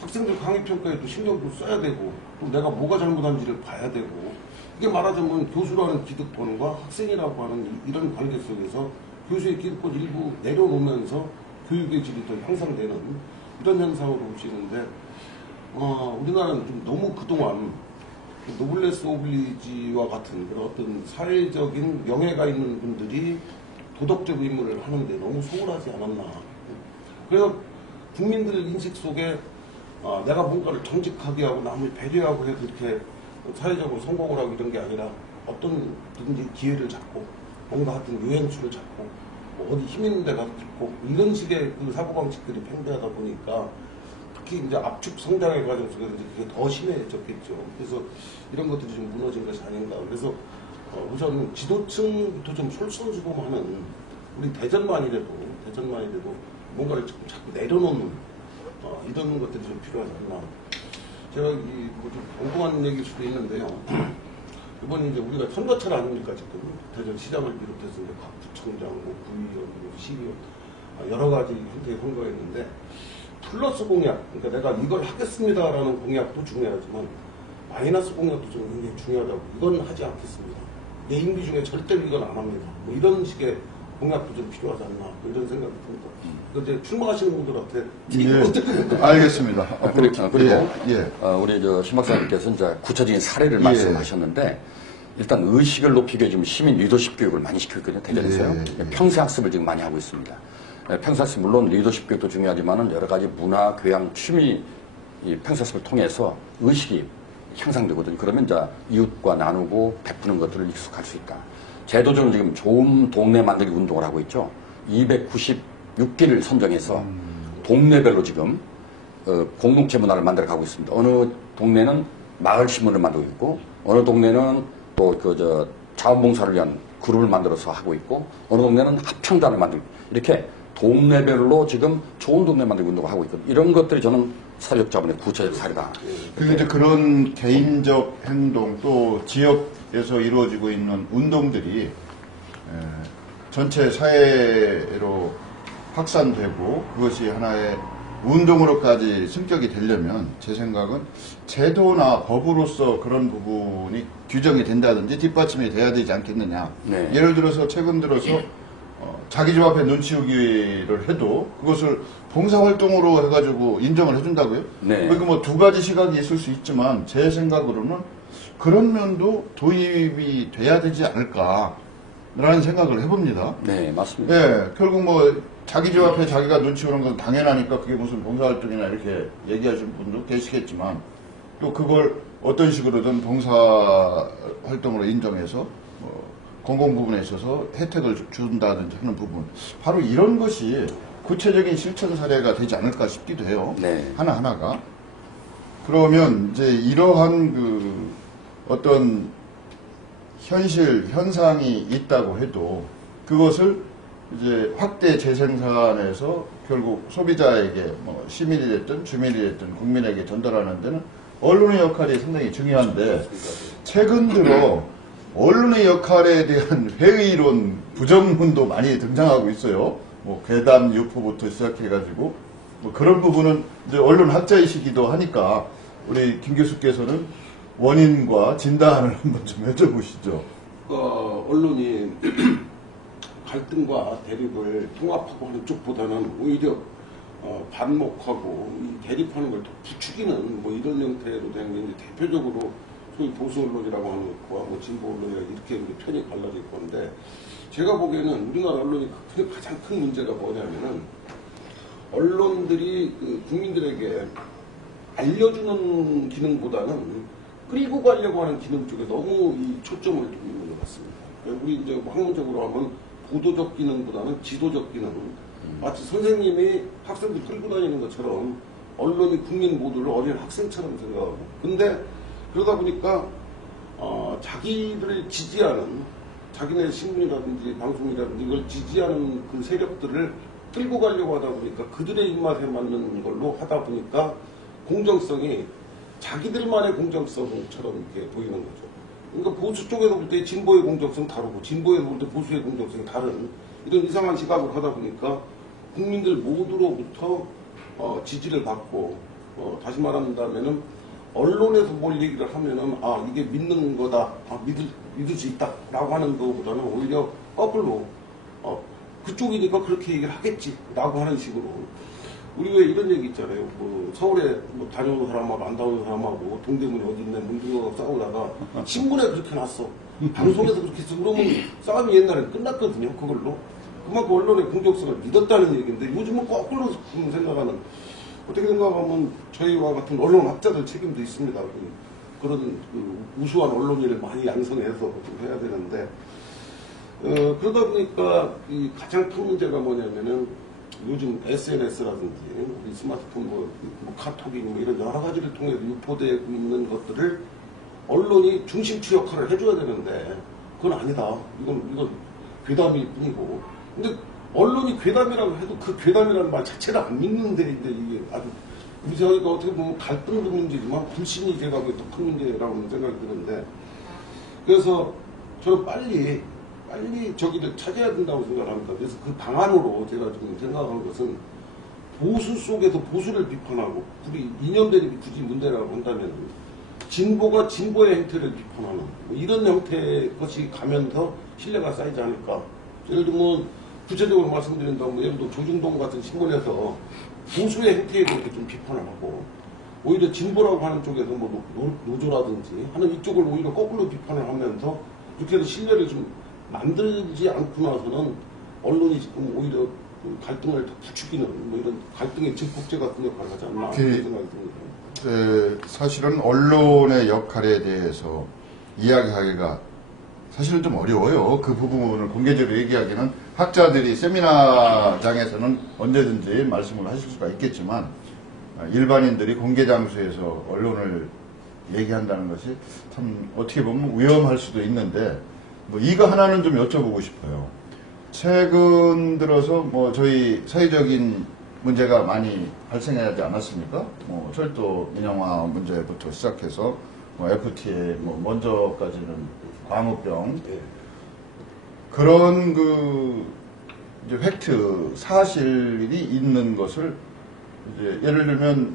학생들 강의 평가에도 신경도 써야 되고 또 내가 뭐가 잘못한지를 봐야 되고 이게 말하자면 교수라는 기득권과 학생이라고 하는 이런 관계 속에서 교수의 기득권 일부 내려놓으면서 교육의 질이 더 향상되는 이런 현상으로 보시는데 우리나라는 좀 너무 그동안 노블레스 오블리지와 같은 그런 어떤 사회적인 명예가 있는 분들이 도덕적 의무를 하는데 너무 소홀하지 않았나. 그래서 국민들 인식 속에 내가 뭔가를 정직하게 하고 남을 배려하고 해서 이렇게 사회적으로 성공을 하고 이런 게 아니라 어떤 기회를 잡고 뭔가 하여튼 유행수를 잡고 어디 힘 있는 데 가서 듣고 이런 식의 사고방식들이 팽배하다 보니까 특히 이제 압축 성장의 과정 속에서 그게 더 심해졌겠죠. 그래서 이런 것들이 좀 무너진 것이 아닌가. 그래서 우선 지도층도 좀 솔선수범하는 우리 대전만이라도 뭔가를 자꾸 내려놓는 이런 것들이 좀 필요하지 않나. 제가 좀 엉뚱한 얘기일 수도 있는데요. 이번에 이제 우리가 선거철 아닙니까 지금 대전시장을 비롯해서 이제 각 구청장, 구의원, 시의원 여러 가지 형태의 선거가 있는데 플러스 공약, 그러니까 내가 이걸 하겠습니다라는 공약도 중요하지만 마이너스 공약도 좀 굉장히 중요하다고 이건 하지 않겠습니다. 내 임기 중에 절대로 이건 안 합니다. 이런 식의 공약도 좀 필요하지 않나 이런 생각이 듭니다. 그런데 출마하시는 분들한테 예, 알겠습니다. 그리고 우리 신 박사님께서 이제 구체적인 사례를 말씀하셨는데 일단 의식을 높이기 위해 지금 시민 리더십 교육을 많이 시키고 있거든요. 대전에서요. 평생학습을 지금 많이 하고 있습니다. 평생학습 물론 리더십 교육도 중요하지만은 여러 가지 문화, 교양, 취미 이 평생학습을 통해서 의식이 향상되거든요. 그러면 이제 이웃과 나누고 베푸는 것들을 익숙할 수 있다. 제도적으로 지금 좋은 동네 만들기 운동을 하고 있죠. 296개를 선정해서 동네별로 지금 공동체 문화를 만들어 가고 있습니다. 어느 동네는 마을 신문을 만들고 있고 어느 동네는 또 자원봉사를 위한 그룹을 만들어서 하고 있고 어느 동네는 합창단을 만들고 이렇게 동네별로 지금 좋은 동네 만들기 운동을 하고 있거든요. 이런 것들이 저는 사회적자본의 구체적 사례다. 그리고 이제 그런 개인적 행동 또 지역에서 이루어지고 있는 운동들이 전체 사회로 확산되고 그것이 하나의 운동으로까지 승격이 되려면 제 생각은 제도나 법으로서 그런 부분이 규정이 된다든지 뒷받침이 돼야 되지 않겠느냐. 네. 예를 들어서 최근 들어서 자기 집 앞에 눈 치우기를 해도 그것을 봉사활동으로 해가지고 인정을 해준다고요? 네. 그러니까 뭐 두 가지 시각이 있을 수 있지만 제 생각으로는 그런 면도 도입이 돼야 되지 않을까라는 생각을 해봅니다. 네, 맞습니다. 예, 결국 뭐 자기 집 앞에 자기가 눈 치우는 건 당연하니까 그게 무슨 봉사활동이나 이렇게 얘기하시는 분도 계시겠지만 또 그걸 어떤 식으로든 봉사활동으로 인정해서 공공 부분에 있어서 혜택을 준다든지 하는 부분 바로 이런 것이 구체적인 실천 사례가 되지 않을까 싶기도 해요. 네. 하나하나가. 그러면 이제 이러한 그 어떤 현상이 있다고 해도 그것을 이제 확대 재생산해서 결국 소비자에게 뭐 시민이 됐든 주민이 됐든 국민에게 전달하는 데는 언론의 역할이 상당히 중요한데 최근 들어 언론의 역할에 대한 회의론 부정문도 많이 등장하고 있어요. 뭐 괴담 유포부터 시작해가지고 뭐 그런 부분은 이제 언론 학자이시기도 하니까 우리 김 교수께서는 원인과 진단을 한번 좀 여쭤보시죠. 언론이 갈등과 대립을 통합하고 하는 쪽보다는 오히려 반목하고 이 대립하는 걸 더 부추기는 뭐 이런 형태로 되는 게 이제 대표적으로 소위 보수 언론이라고 하는 것과 뭐 진보 언론이라 이렇게 편이 갈라질 건데 제가 보기에는 우리나라 언론이 가장 큰 문제가 뭐냐면은 언론들이 그 국민들에게 알려주는 기능보다는 끌고 가려고 하는 기능 쪽에 너무 이 초점을 두고 있는 것 같습니다. 우리 이제 학문적으로 하면 보도적 기능보다는 지도적 기능. 마치 선생님이 학생들 끌고 다니는 것처럼 언론이 국민 모두를 어린 학생처럼 생각하고. 근데 그러다 보니까 자기를 지지하는 자기네 신문이라든지 방송이라든지 이걸 지지하는 그 세력들을 끌고 가려고 하다 보니까 그들의 입맛에 맞는 걸로 하다 보니까 공정성이 자기들만의 공정성처럼 이렇게 보이는 거죠. 그러니까 보수 쪽에서 볼 때 진보의 공정성 다르고 진보에서 볼 때 보수의 공정성이 다른 이런 이상한 시각을 하다 보니까 국민들 모두로부터 지지를 받고 다시 말한다면은 언론에서 뭘 얘기를 하면은 이게 믿는 거다 믿을 수 있다라고 하는 것보다는 오히려 거꾸로 그쪽이니까 그렇게 얘기를 하겠지라고 하는 식으로 우리 왜 이런 얘기 있잖아요. 뭐 서울에 뭐 다녀오는 사람하고 안 다녀오는 사람하고 동대문이 어디 있네 문중하고 싸우다가 신문에 그렇게 났어. 방송에서 그렇게 해서 그러면 싸움이 옛날에 끝났거든요. 그걸로. 그만큼 언론의 공정성을 믿었다는 얘기인데 요즘은 거꾸로 생각하는 어떻게 생각하면 저희와 같은 언론학자들 책임도 있습니다. 그런 그 우수한 언론인을 많이 양성해서 좀 해야 되는데 그러다 보니까 이 가장 큰 문제가 뭐냐면은 요즘 SNS라든지 우리 스마트폰 뭐 카톡이 뭐 이런 여러 가지를 통해서 유포되고 있는 것들을 언론이 중심추 역할을 해줘야 되는데 그건 아니다. 이건 괴담일 뿐이고. 근데 언론이 괴담이라고 해도 그 괴담이라는 말 자체를 안 믿는데 이게 아주 우리 저희가 어떻게 보면 갈등도 문제지만 불신이 제가 더 큰 문제라고 생각이 드는데 그래서 저는 빨리 저기를 찾아야 된다고 생각합니다. 그래서 그 방안으로 제가 지금 생각한 것은 보수 속에서 보수를 비판하고 우리 이념 대립이 굳이 문제라고 한다면 진보가 진보의 행태를 비판하는 뭐 이런 형태의 것이 가면서 신뢰가 쌓이지 않을까. 예를 들면 구체적으로 말씀드린다면 예를 들어 조중동 같은 신문에서 보수의 행태에 대해서 좀 비판을 하고 오히려 진보라고 하는 쪽에서 뭐 노조라든지 하는 이쪽을 오히려 거꾸로 비판을 하면서 이렇게 해서 신뢰를 좀 만들지 않고 나서는 언론이 지금 오히려 그 갈등을 더 부추기는 뭐 이런 갈등의 증폭제 같은 역할을 하지 않나 그런 생각이 듭니다. 사실은 언론의 역할에 대해서 이야기하기가 사실은 좀 어려워요. 그 부분을 공개적으로 얘기하기는 학자들이 세미나장에서는 언제든지 말씀을 하실 수가 있겠지만 일반인들이 공개 장소에서 언론을 얘기한다는 것이 참 어떻게 보면 위험할 수도 있는데 뭐 이거 하나는 좀 여쭤보고 싶어요. 최근 들어서 뭐 저희 사회적인 문제가 많이 발생하지 않았습니까? 뭐 철도 민영화 문제부터 시작해서 뭐 FTA 뭐 먼저까지는 광우병 예. 그런 그 이제 팩트 사실이 있는 것을 이제 예를 들면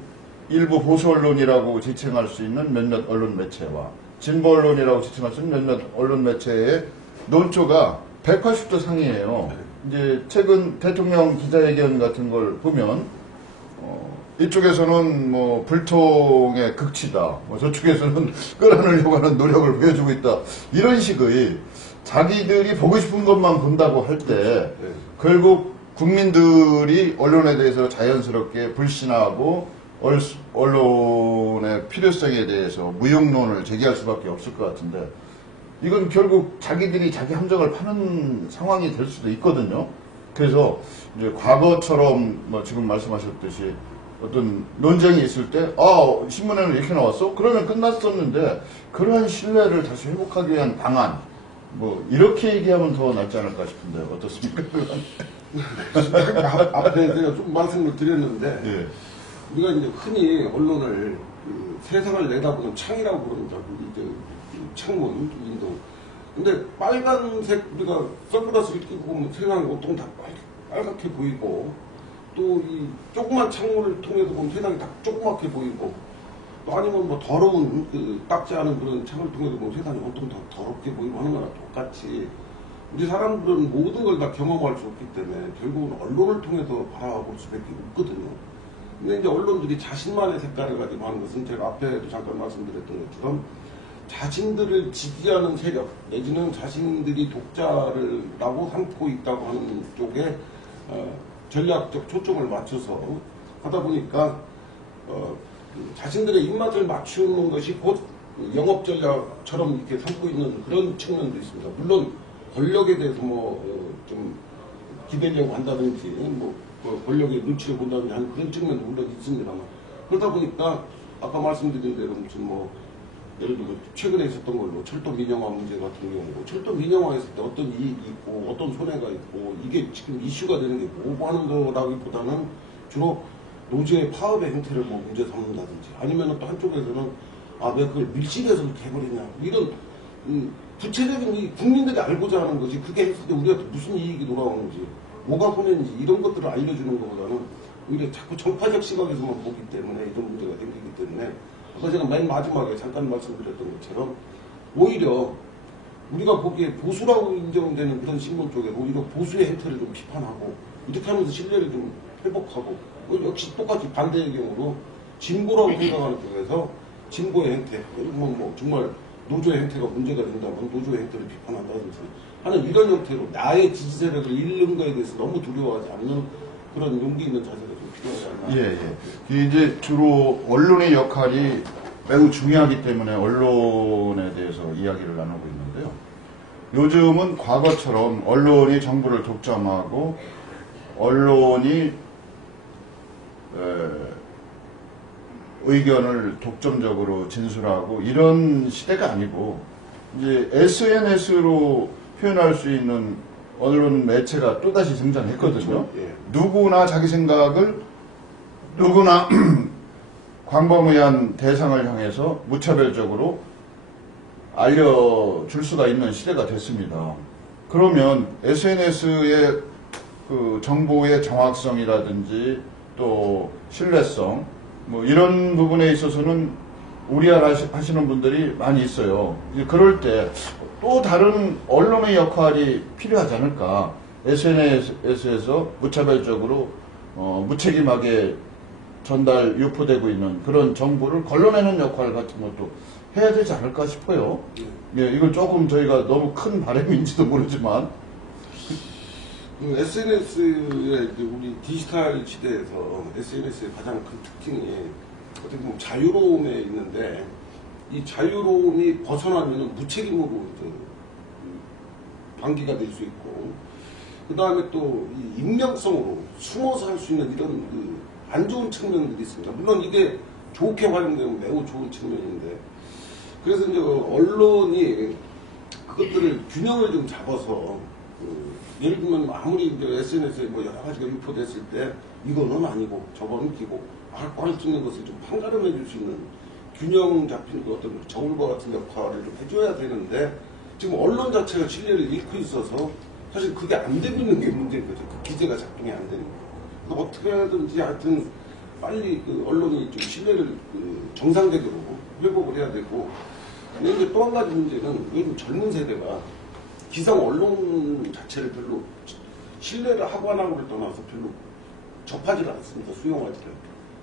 일부 보수 언론이라고 지칭할 수 있는 몇몇 언론 매체와 진보 언론이라고 지칭할 수 있는 몇몇 언론 매체의 논조가 180도 상이에요. 이제 최근 대통령 기자회견 같은 걸 보면 이쪽에서는 뭐 불통의 극치다, 뭐 저쪽에서는 끌어내려고 하는 노력을 보여주고 있다, 이런 식의 자기들이 보고 싶은 것만 본다고 할 때 네. 결국 국민들이 언론에 대해서 자연스럽게 불신하고 언론의 필요성에 대해서 무용론을 제기할 수밖에 없을 것 같은데, 이건 결국 자기들이 자기 함정을 파는 상황이 될 수도 있거든요. 그래서 이제 과거처럼 뭐 지금 말씀하셨듯이 어떤 논쟁이 있을 때, 신문에는 이렇게 나왔어? 그러면 끝났었는데, 그러한 신뢰를 다시 회복하기 위한 방안, 뭐 이렇게 얘기하면 더 낫지 않을까 싶은데 어떻습니까? 앞에 제가 좀 말씀을 드렸는데, 예. 우리가 이제 흔히 언론을 그 세상을 내다보는 창이라고 그럽니다. 이제 창문, 윈도우. 근데 빨간색, 우리가 선글라스를 끼고 보면 세상이 온통 다 빨갛게 보이고, 또 이 조그만 창문을 통해서 보면 세상이 다 조그맣게 보이고, 또 아니면 뭐 더러운 그 닦지 않은 그런 창을 통해서 보면 세상이 온통 다 더럽게 보이고 하는 거랑 똑같이, 우리 사람들은 모든 걸 다 경험할 수 없기 때문에 결국은 언론을 통해서 바라볼 수밖에 없거든요. 근데 이제 언론들이 자신만의 색깔을 가지고 하는 것은 제가 앞에도 잠깐 말씀드렸던 것처럼 자신들을 지지하는 세력 내지는 자신들이 독자를라고 삼고 있다고 하는 쪽에 전략적 초점을 맞춰서 하다 보니까 자신들의 입맛을 맞추는 것이 곧 영업 전략처럼 이렇게 삼고 있는 그런 측면도 있습니다. 물론 권력에 대해서 좀 기대려고 한다든지 권력의 눈치를 본다든지 하는 그런 측면도 물론 있습니다만, 그러다 보니까 아까 말씀드린 대로 무슨 예를 들어 최근에 있었던 걸로 철도 민영화 문제 같은 경우고, 철도 민영화했을 때 어떤 이익이 있고 어떤 손해가 있고 이게 지금 이슈가 되는 게 뭐고 하는 거라기보다는 주로 노조의 파업의 형태를 문제 삼는다든지, 아니면 또 한쪽에서는 왜 그걸 밀실에서 이렇게 해버리냐, 이런 구체적인 이 국민들이 알고자 하는 것이, 그게 했을 때 우리한테 무슨 이익이 돌아오는지, 뭐가 손해인지 이런 것들을 알려주는 것보다는 오히려 자꾸 정파적 시각에서만 보기 때문에 이런 문제가 생기기 때문에, 아까 제가 맨 마지막에 잠깐 말씀드렸던 것처럼 오히려 우리가 보기에 보수라고 인정되는 그런 신문 쪽에 오히려 보수의 행태를 좀 비판하고, 이렇게 하면서 신뢰를 좀 회복하고, 역시 똑같이 반대의 경우로 진보라고 생각하는 쪽에서 진보의 행태, 정말 노조의 행태가 문제가 된다면 노조의 행태를 비판한다든지 하는 이런 형태로 나의 지지 세력을 잃는 거에 대해서 너무 두려워하지 않는 그런 용기 있는 자세가 좀 필요하지 않나. 예. 이제 주로 언론의 역할이 매우 중요하기 때문에 언론에 대해서 이야기를 나누고 있는데요. 요즘은 과거처럼 언론이 정부를 독점하고 언론이 의견을 독점적으로 진술하고 이런 시대가 아니고, 이제 SNS로 표현할 수 있는 언론 매체가 또다시 등장했거든요. 그렇죠. 예. 누구나 자기 생각을 누구나 광범위한 대상을 향해서 무차별적으로 알려줄 수가 있는 시대가 됐습니다. 그러면 SNS의 그 정보의 정확성이라든지 또 신뢰성 이런 부분에 있어서는 우려하시는 분들이 많이 있어요. 이제 그럴 때 또 다른 언론의 역할이 필요하지 않을까. SNS에서 무차별적으로 무책임하게 유포되고 있는 그런 정보를 걸러내는 역할 같은 것도 해야 되지 않을까 싶어요. 예, 이건 조금 저희가 너무 큰 바람인지도 모르지만 SNS의 우리 디지털 시대에서 SNS의 가장 큰 특징이 어떻게 보면 자유로움에 있는데, 이 자유로움이 벗어나면 무책임으로 방기가 될 수 있고, 그 다음에 또 이 익명성으로 숨어서 할 수 있는 이런 안 좋은 측면들이 있습니다. 물론 이게 좋게 활용되면 매우 좋은 측면인데, 그래서 이제 언론이 그것들을 균형을 좀 잡아서 예를 들면 아무리 이제 SNS에 뭐 여러 가지가 유포됐을 때 이거는 아니고 저거는 기고 할 수 있는 것을 좀 판가름해 줄 수 있는 균형 잡힌 그 어떤 저울과 같은 역할을 좀 해줘야 되는데 지금 언론 자체가 신뢰를 잃고 있어서 사실 그게 안 되고 있는 게 문제인 거죠. 그 기재가 작동이 안 되는 거예요. 어떻게든지 하여튼 빨리 그 언론이 좀 신뢰를 그 정상적으로 회복을 해야 되고 근데 이제 또 한 가지 문제는 요즘 젊은 세대가 기성 언론 자체를 별로 신뢰를 하고 안 하고를 떠나서 별로 접하지를 않습니다. 수용하지를.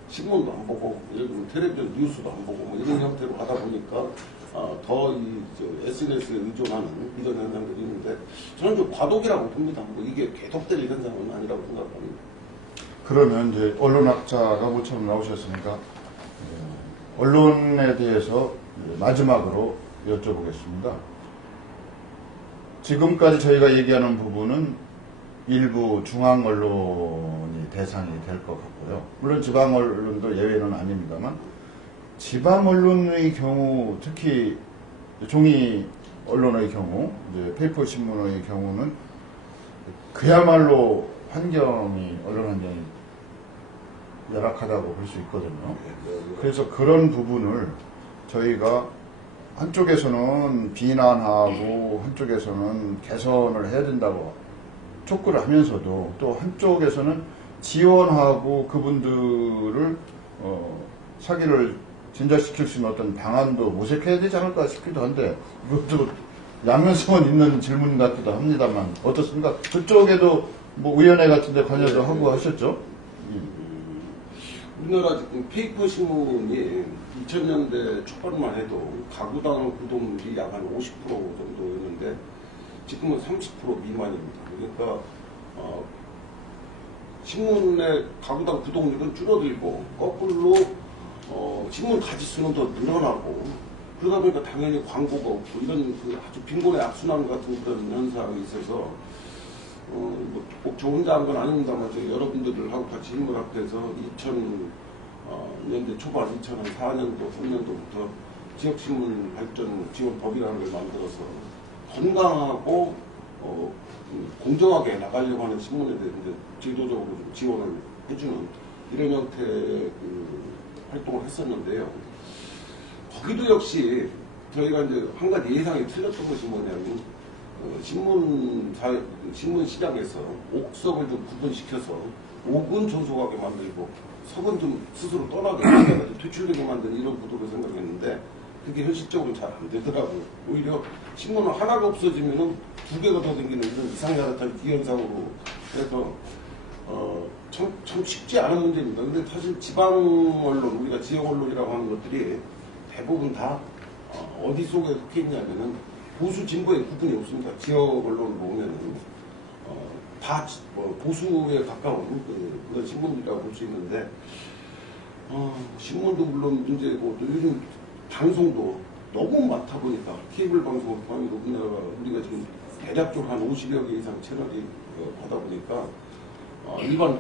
신문도 안 보고, 예를 들면 텔레비전 뉴스도 안 보고, 뭐 이런 형태로 하다 보니까, 더 SNS에 의존하는 이런 현상들이 있는데, 저는 좀 과도기라고 봅니다. 뭐 이게 계속될 현상은 아니라고 생각합니다. 그러면 이제 언론학자가 모처럼 나오셨으니까, 언론에 대해서 마지막으로 여쭤보겠습니다. 지금까지 저희가 얘기하는 부분은 일부 중앙 언론이 대상이 될 것 같고요. 물론 지방 언론도 예외는 아닙니다만 지방 언론의 경우, 특히 종이 언론의 경우, 이제 페이퍼 신문의 경우는 그야말로 언론 환경이 열악하다고 볼 수 있거든요. 그래서 그런 부분을 저희가 한쪽에서는 비난하고 한쪽에서는 개선을 해야 된다고 촉구를 하면서도 또 한쪽에서는 지원하고 그분들을 사기를 진작시킬 수 있는 어떤 방안도 모색해야 되지 않을까 싶기도 한데 이것도 양면성은 있는 질문 같기도 합니다만 어떻습니까? 그쪽에도 뭐 의원회 같은 데 관여도 하고 하셨죠? 우리나라 지금 페이퍼 신문이 2000년대 초반만 해도 가구당 구독률이 약 한 50% 정도였는데 지금은 30% 미만입니다. 그러니까 신문의 가구당 구독률은 줄어들고 거꾸로 신문 가짓수는 더 늘어나고 그러다 보니까 당연히 광고가 없고 이런 그 아주 빈곤의 악순환 같은 그런 현상이 있어서 꼭 저 혼자 한 건 아닙니다만 여러분들하고 같이 힘을 합해서 2000년대 초반 2004년도 3년도부터 지역신문 발전 지원법이라는 걸 만들어서 건강하고 공정하게 나가려고 하는 신문에 대해 제도적으로 좀 지원을 해주는 이런 형태의 활동을 했었는데요. 거기도 역시 저희가 이제 한 가지 예상이 틀렸던 것이 뭐냐면 신문 시장에서 옥석을 좀 구분시켜서 옥은 조속하게 만들고 석은 좀 스스로 떠나게 만들어서 퇴출되게 만드는 이런 구도를 생각했는데 그게 현실적으로 잘 안 되더라고요. 오히려 신문은 하나가 없어지면은 두 개가 더 생기는 이런 이상야릇한 기현상으로 해서 참 쉽지 않은 문제입니다. 근데 사실 지방 언론, 우리가 지역 언론이라고 하는 것들이 대부분 다 어디 속에 속해 있냐면은 보수 진보의 구분이 없습니다. 지역 언론을 보면은 다 보수에 가까운 그런 신문이라고 볼 수 있는데 신문도 물론 문제고 또 요즘 방송도 너무 많다 보니까 케이블 방송을 포함해서 우리가 지금 대략적으로 한 50여 개 이상 채널이 하다 보니까 일반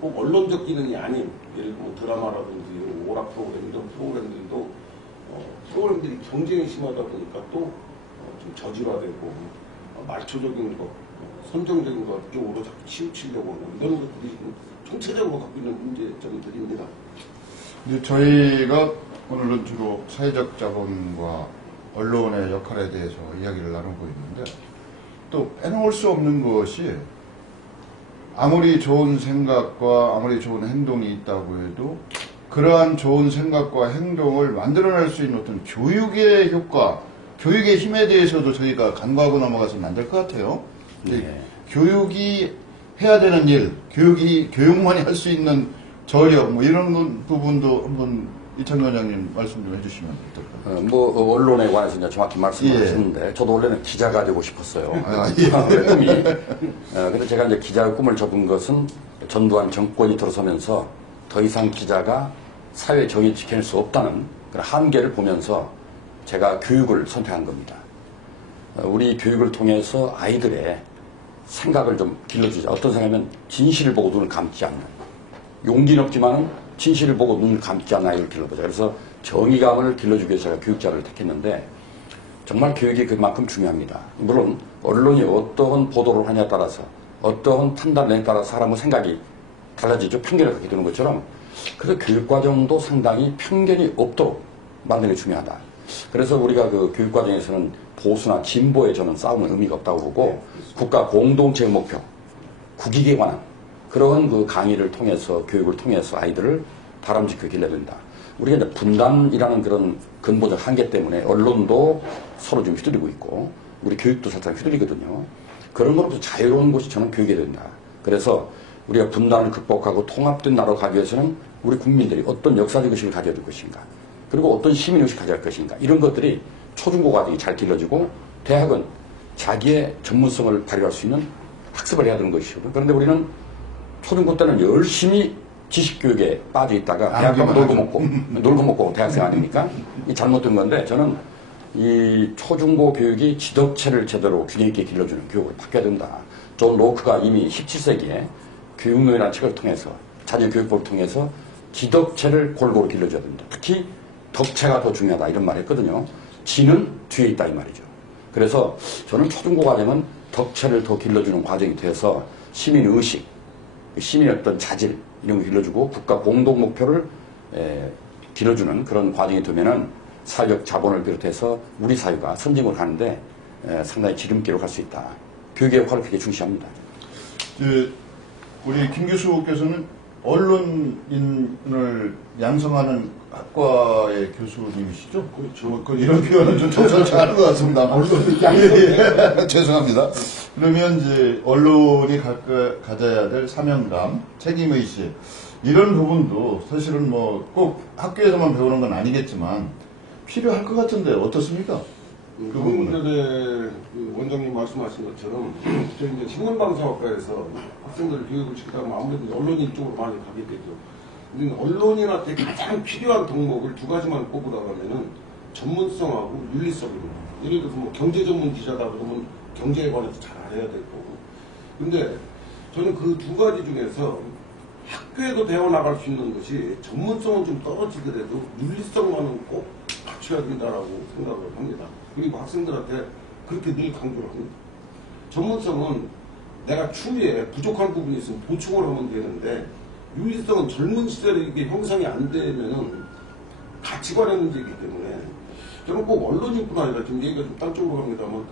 꼭 언론적 기능이 아닌 예를 들면 드라마라든지 오락 프로그램 이런 프로그램들도 프로그램들이 경쟁이 심하다 보니까 또 좀 저질화되고 말초적인 것, 선정적인 것 쪽으로 자꾸 치우치려고 하는 이런 것들이 전체적으로 갖고 있는 문제점들입니다. 이제 저희가 오늘은 주로 사회적 자본과 언론의 역할에 대해서 이야기를 나누고 있는데 또 빼놓을 수 없는 것이 아무리 좋은 생각과 아무리 좋은 행동이 있다고 해도 그러한 좋은 생각과 행동을 만들어낼 수 있는 어떤 교육의 효과, 교육의 힘에 대해서도 저희가 간과하고 넘어가서는 안 될 것 같아요. 네. 교육이 해야 되는 일, 교육만이 할 수 있는 저력, 뭐 이런 부분도 한번 이찬 원장님 말씀 좀 해주시면 어떨까요? 언론에 관해서 이제 정확히 말씀하셨는데, 저도 원래는 기자가 되고 싶었어요. 꿈이. 근데 제가 이제 기자의 꿈을 접은 것은 전두환 정권이 들어서면서 더 이상 기자가 사회 정의를 지킬 수 없다는 그런 한계를 보면서 제가 교육을 선택한 겁니다. 우리 교육을 통해서 아이들의 생각을 좀 길러주자. 어떤 생각이면 진실을 보고 눈을 감지 않는. 용기는 없지만은 진실을 보고 눈을 감지 않는 아이를 길러보자. 그래서 정의감을 길러주기 위해서 제가 교육자를 택했는데 정말 교육이 그만큼 중요합니다. 물론 언론이 어떠한 보도를 하냐에 따라서 어떠한 판단에 따라서 사람의 생각이 달라지죠. 편견을 갖게 되는 것처럼. 그래서 교육과정도 상당히 편견이 없도록 만드는 게 중요하다. 그래서 우리가 그 교육과정에서는 보수나 진보에 저는 싸움은 의미가 없다고 보고 국가 공동체의 목표, 국익에 관한 그런 그 강의를 통해서 교육을 통해서 아이들을 다람쥐고 길러야 된다. 우리가 이제 분단이라는 그런 근본적 한계 때문에 언론도 서로 좀 휘둘리고 있고 우리 교육도 살짝 휘둘리거든요. 그런 것부터 자유로운 것이 저는 교육이 된다. 그래서 우리가 분단을 극복하고 통합된 나라로 가기 위해서는 우리 국민들이 어떤 역사적 의식을 가져야 될 것인가, 그리고 어떤 시민의식을 가져야 할 것인가, 이런 것들이 초중고 과정이 잘 길러지고 대학은 자기의 전문성을 발휘할 수 있는 학습을 해야 되는 것이거든요. 그런데 우리는 초중고 때는 열심히 지식교육에 빠져 있다가 대학 가면 놀고 먹고 대학생 아닙니까? 이 잘못된 건데 저는 이 초중고 교육이 지덕체를 제대로 균형 있게 길러주는 교육으로 바뀌어야 된다. 존 로크가 이미 17세기에 교육론이라는 책을 통해서 자질교육법을 통해서 지덕체를 골고루 길러줘야 된다. 특히 덕체가 더 중요하다 이런 말을 했거든요. 지는 뒤에 있다 이 말이죠. 그래서 저는 초중고 과정은 덕체를 더 길러주는 과정이 돼서 시민의식, 시민의 어떤 자질 이런 거 길러주고 국가 공동 목표를 길러주는 그런 과정이 되면은 사회적 자본을 비롯해서 우리 사회가 선진국을 가는데 상당히 지름길을 갈 수 있다. 교육의 역할을 크게 중시합니다. 우리 김 교수께서는 언론인을 양성하는 학과의 교수님이시죠? 그렇죠. 이런 표현은 좀 적절치 않은 것 같습니다. 죄송합니다. 그러면 이제 언론이 가져야 될 사명감, 책임의식, 이런 부분도 사실은 뭐 꼭 학교에서만 배우는 건 아니겠지만 필요할 것 같은데 어떻습니까? 그 부분들의 원장님 말씀하신 것처럼 저희 이제 신문방송학과에서 학생들 교육을 시키다 보면 아무래도 언론인 쪽으로 많이 가게 되죠. 근데 언론인한테 가장 필요한 덕목을 두 가지만 꼽으라면은 전문성하고 윤리성입니다. 예를 들어서 뭐 경제 전문 기자다 그러면 경제에 관해서 잘 알아야 될 거고. 근데 저는 그 두 가지 중에서 학교에도 배워나갈 수 있는 것이 전문성은 좀 떨어지더라도 윤리성만은 꼭 갖춰야 된다라고 생각을 합니다. 그리고 학생들한테 그렇게 늘 강조를 합니다. 전문성은 내가 추후에 부족한 부분이 있으면 보충을 하면 되는데 윤리성은 젊은 시절에 이게 형성이 안 되면은 가치관의 문제이기 때문에 저는 꼭 언론인뿐 아니라 지금 얘기가 좀 딴 쪽으로 갑니다만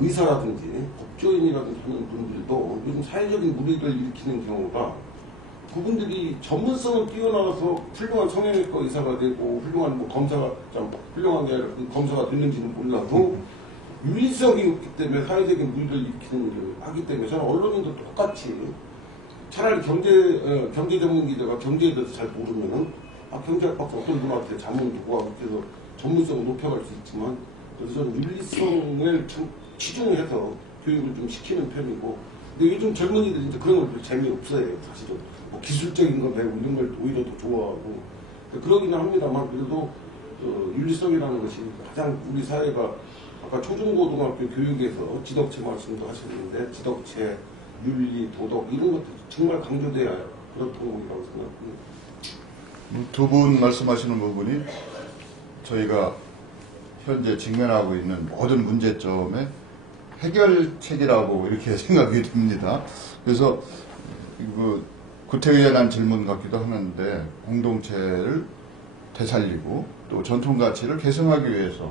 의사라든지 법조인이라든지 하는 분들도 요즘 사회적인 무리를 일으키는 경우가 그분들이 전문성을 뛰어나가서 훌륭한 성형외과 의사가 되고 훌륭한 뭐 검사가 훌륭한 게 아니라 그 검사가 됐는지는 몰라도 윤리성이 없기 때문에 사회적인 무리를 일으키는 일을 하기 때문에 저는 언론인도 똑같이 차라리 경제 전문 기자가 경제에 대해서 잘 모르면은 경제학박사 어떤 분한테 자문도 구하고 그래서 전문성을 높여갈 수 있지만 그래서 저는 윤리성을 참 치중해서 교육을 좀 시키는 편이고 근데 요즘 젊은이들이 이제 그런 걸 재미없어요 사실은 뭐 기술적인 거 배우고 이런 걸 오히려 더 좋아하고 그러기는 합니다만 그래도 윤리성이라는 것이 가장 우리 사회가 아까 초중고등학교 교육에서 지덕체 말씀도 하셨는데 지덕체, 윤리, 도덕 이런 것들이 정말 강조돼야 그런 덕목이라고 생각합니다. 두 분 말씀하시는 부분이 저희가 현재 직면하고 있는 모든 문제점의 해결책이라고 이렇게 생각이 듭니다. 그래서 구태의연한 질문 같기도 하는데 공동체를 되살리고 또 전통가치를 개선하기 위해서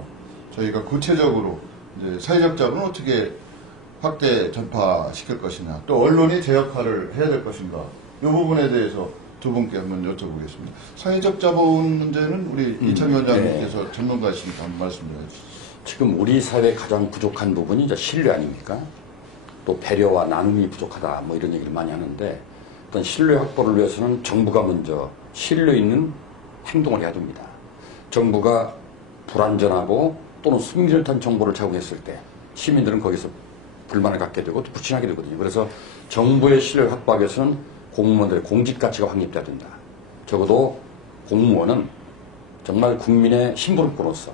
저희가 구체적으로 이제 사회적 자본을 어떻게 확대 전파시킬 것이냐 또 언론이 제 역할을 해야 될 것인가 이 부분에 대해서 두 분께 한번 여쭤보겠습니다. 사회적 자본 문제는 우리 이창규 원장님께서 네. 전문가이시니까 한번 말씀해 주시죠. 지금 우리 사회에 가장 부족한 부분이 이제 신뢰 아닙니까? 또 배려와 나눔이 부족하다 뭐 이런 얘기를 많이 하는데 어떤 신뢰 확보를 위해서는 정부가 먼저 신뢰 있는 행동을 해야 됩니다. 정부가 불완전하고 또는 숨기듯한 정보를 제공했을 때 시민들은 거기서 불만을 갖게 되고 또 불신하게 되거든요. 그래서 정부의 신뢰를 확보하기 위해서는 공무원들의 공직가치가 확립돼야 된다. 적어도 공무원은 정말 국민의 심부름꾼으로서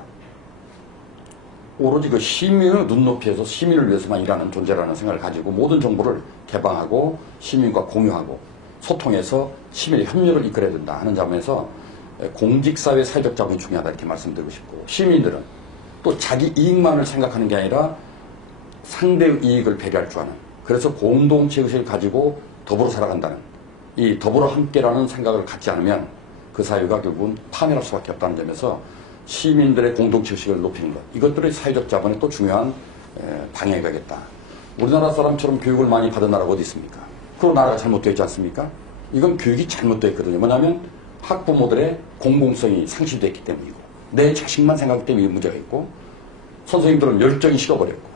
오로지 그 시민의 눈높이에서 시민을 위해서만 일하는 존재라는 생각을 가지고 모든 정보를 개방하고 시민과 공유하고 소통해서 시민의 협력을 이끌어야 된다 하는 점에서 공직사회 사회적 자본이 중요하다 이렇게 말씀드리고 싶고 시민들은 또 자기 이익만을 생각하는 게 아니라 상대의 이익을 배려할 줄 아는, 그래서 공동체 의식을 가지고 더불어 살아간다는, 이 더불어 함께라는 생각을 갖지 않으면 그 사회가 결국은 파멸할 수밖에 없다는 점에서 시민들의 공동체 의식을 높이는 것, 이것들이 사회적 자본의 또 중요한 방해가겠다. 우리나라 사람처럼 교육을 많이 받은 나라가 어디 있습니까? 그럼 나라가 잘못되어 있지 않습니까? 이건 교육이 잘못되어 있거든요. 뭐냐면 학부모들의 공공성이 상실되어 있기 때문이고, 내 자식만 생각하기 때문에 문제가 있고, 선생님들은 열정이 식어버렸고,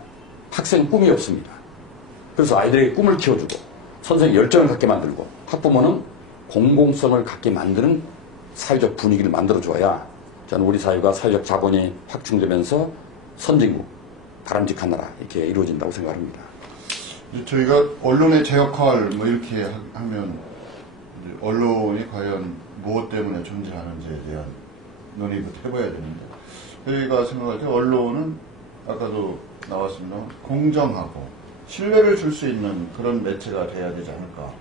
학생 꿈이 없습니다. 그래서 아이들에게 꿈을 키워주고, 선생님 열정을 갖게 만들고, 학부모는 공공성을 갖게 만드는 사회적 분위기를 만들어줘야 저는 우리 사회가 사회적 자본이 확충되면서 선진국, 바람직한 나라 이렇게 이루어진다고 생각합니다. 저희가 언론의 제 역할 뭐 이렇게 하면 언론이 과연 무엇 때문에 존재하는지에 대한 논의부터 해봐야 되는데, 저희가 생각할 때 언론은 아까도 나왔습니다. 공정하고 신뢰를 줄 수 있는 그런 매체가 돼야 되지 않을까.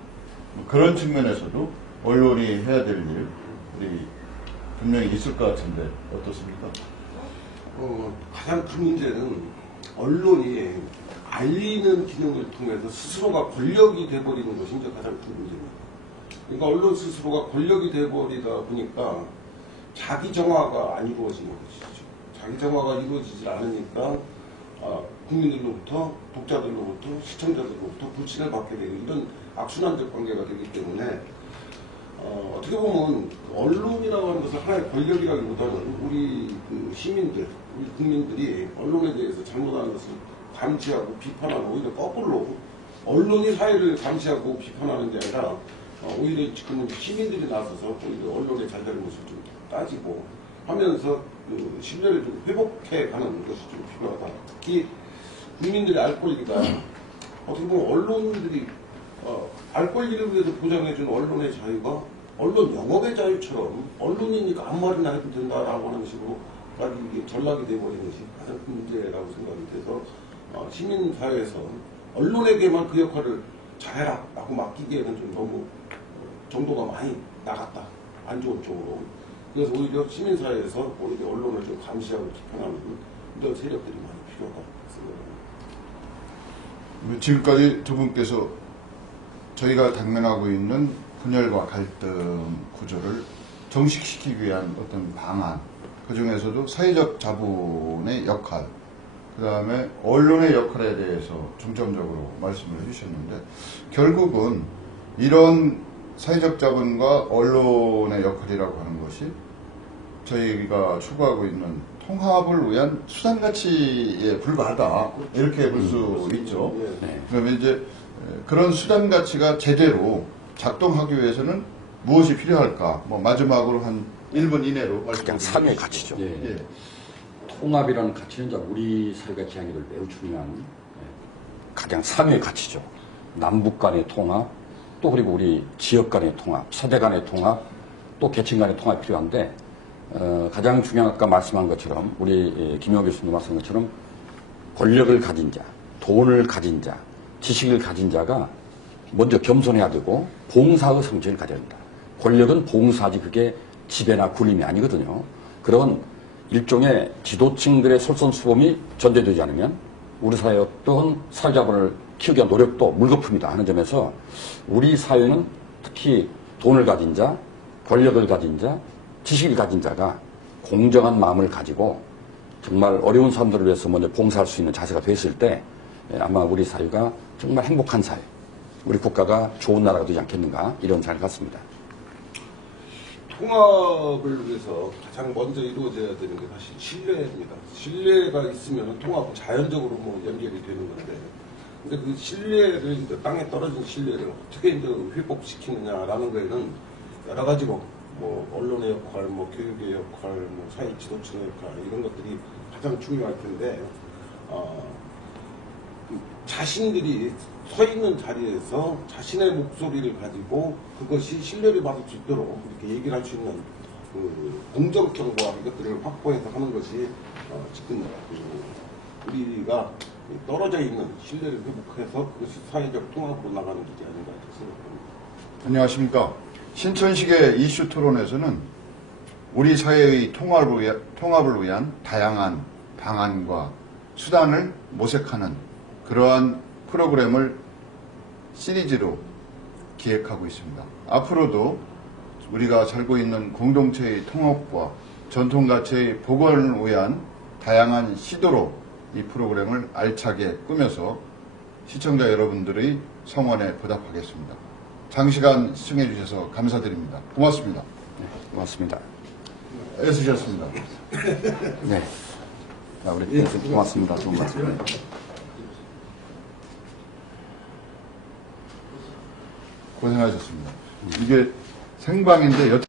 뭐 그런 측면에서도 언론이 해야 될 일이 분명히 있을 것 같은데 어떻습니까? 가장 큰 문제는 언론이 알리는 기능을 통해서 스스로가 권력이 돼버리는 것이 이제 가장 큰 문제입니다. 그러니까 언론 스스로가 권력이 돼버리다 보니까 자기 정화가 안 이루어지는 것이죠. 자기 정화가 이루어지지 않으니까 국민들로부터, 독자들로부터, 시청자들로부터 불신을 받게 되는 이런 악순환적 관계가 되기 때문에 어떻게 보면 언론이라고 하는 것은 하나의 권력이라기보다는 우리 시민들, 우리 국민들이 언론에 대해서 잘못하는 것을 감시하고 비판하고, 오히려 거꾸로 언론이 사회를 감시하고 비판하는 게 아니라 오히려 지금은 시민들이 나서서 오히려 언론의 잘잘못을 좀 따지고 하면서 그 신뢰를 좀 회복해가는 것이 좀 필요하다. 특히 국민들이 알 권리가 어떻게 보면 언론들이 알 권리를 위해서 보장해준 언론의 자유가 언론 영업의 자유처럼 언론이니까 아무 말이나 해도 된다라고 하는 식으로 이게 전락이 되어버리는 것이 가장 큰 문제라고 생각이 돼서 시민사회에서 언론에게만 그 역할을 잘해라 라고 맡기기에는 좀 너무 정도가 많이 나갔다. 안 좋은 쪽으로. 그래서 오히려 시민사회에서 오히려 언론을 좀 감시하고 비판하는 이런 세력들이 많이 필요하다고 생각합니다. 지금까지 두 분께서 저희가 당면하고 있는 분열과 갈등 구조를 정식시키기 위한 어떤 방안, 그 중에서도 사회적 자본의 역할, 그 다음에 언론의 역할에 대해서 중점적으로 말씀을 해주셨는데, 결국은 이런 사회적 자본과 언론의 역할이라고 하는 것이 저희가 추구하고 있는 통합을 위한 수단가치에 불과하다, 이렇게 볼 수 있죠. 네. 그러면 이제 그런 수단가치가 제대로 작동하기 위해서는 무엇이 필요할까? 뭐 마지막으로 한 1분 이내로 가장 삶의 가치죠. 예. 통합이라는 가치는 우리 사회가 지향이 될 매우 중요한 가장 삶의 가치죠. 남북 간의 통합, 또 그리고 우리 지역 간의 통합, 세대 간의 통합, 또 계층 간의 통합이 필요한데, 가장 중요한 아까 말씀한 것처럼 우리 김영호 교수님 말씀한 것처럼 권력을 가진 자, 돈을 가진 자, 지식을 가진 자가 먼저 겸손해야 되고 봉사의 성질을 가져야 된다. 권력은 봉사지 그게 지배나 굴림이 아니거든요. 그런 일종의 지도층들의 솔선수범이 전제되지 않으면 우리 사회의 어떤 사회자본을 키우기 위한 노력도 물거품이다 하는 점에서 우리 사회는 특히 돈을 가진 자, 권력을 가진 자, 지식을 가진 자가 공정한 마음을 가지고 정말 어려운 사람들을 위해서 먼저 봉사할 수 있는 자세가 됐을 때 아마 우리 사회가 정말 행복한 사회, 우리 국가가 좋은 나라가 되지 않겠는가 이런 생각을 갖습니다. 통합을 위해서 가장 먼저 이루어져야 되는 게 사실 신뢰입니다. 신뢰가 있으면 통합은 자연적으로 뭐 연결이 되는 건데, 근데 그 신뢰를 이제 땅에 떨어진 신뢰를 어떻게 이제 회복시키느냐라는 거에는 여러 가지로 뭐 언론의 역할, 뭐 교육의 역할, 뭐 사회 지도층의 역할 이런 것들이 가장 중요할 텐데, 자신들이 서 있는 자리에서 자신의 목소리를 가지고 그것이 신뢰를 받을 수 있도록 이렇게 얘기를 할 수 있는 그 공정성과 이것들을 확보해서 하는 것이 지금 우리가 떨어져 있는 신뢰를 회복해서 그것이 사회적 통합으로 나가는 길이 아닌가 이렇게 생각합니다. 안녕하십니까. 신천식의 이슈 토론에서는 우리 사회의 통합을 위한 다양한 방안과 수단을 모색하는 그러한 프로그램을 시리즈로 기획하고 있습니다. 앞으로도 우리가 살고 있는 공동체의 통합과 전통가치의 복원을 위한 다양한 시도로 이 프로그램을 알차게 꾸며서 시청자 여러분들의 성원에 보답하겠습니다. 장시간 시청해 주셔서 감사드립니다. 고맙습니다. 고맙습니다. 애쓰셨습니다. 네. 자, 우리 고맙습니다. 좋은 말씀. 고생하셨습니다. 이게 생방인데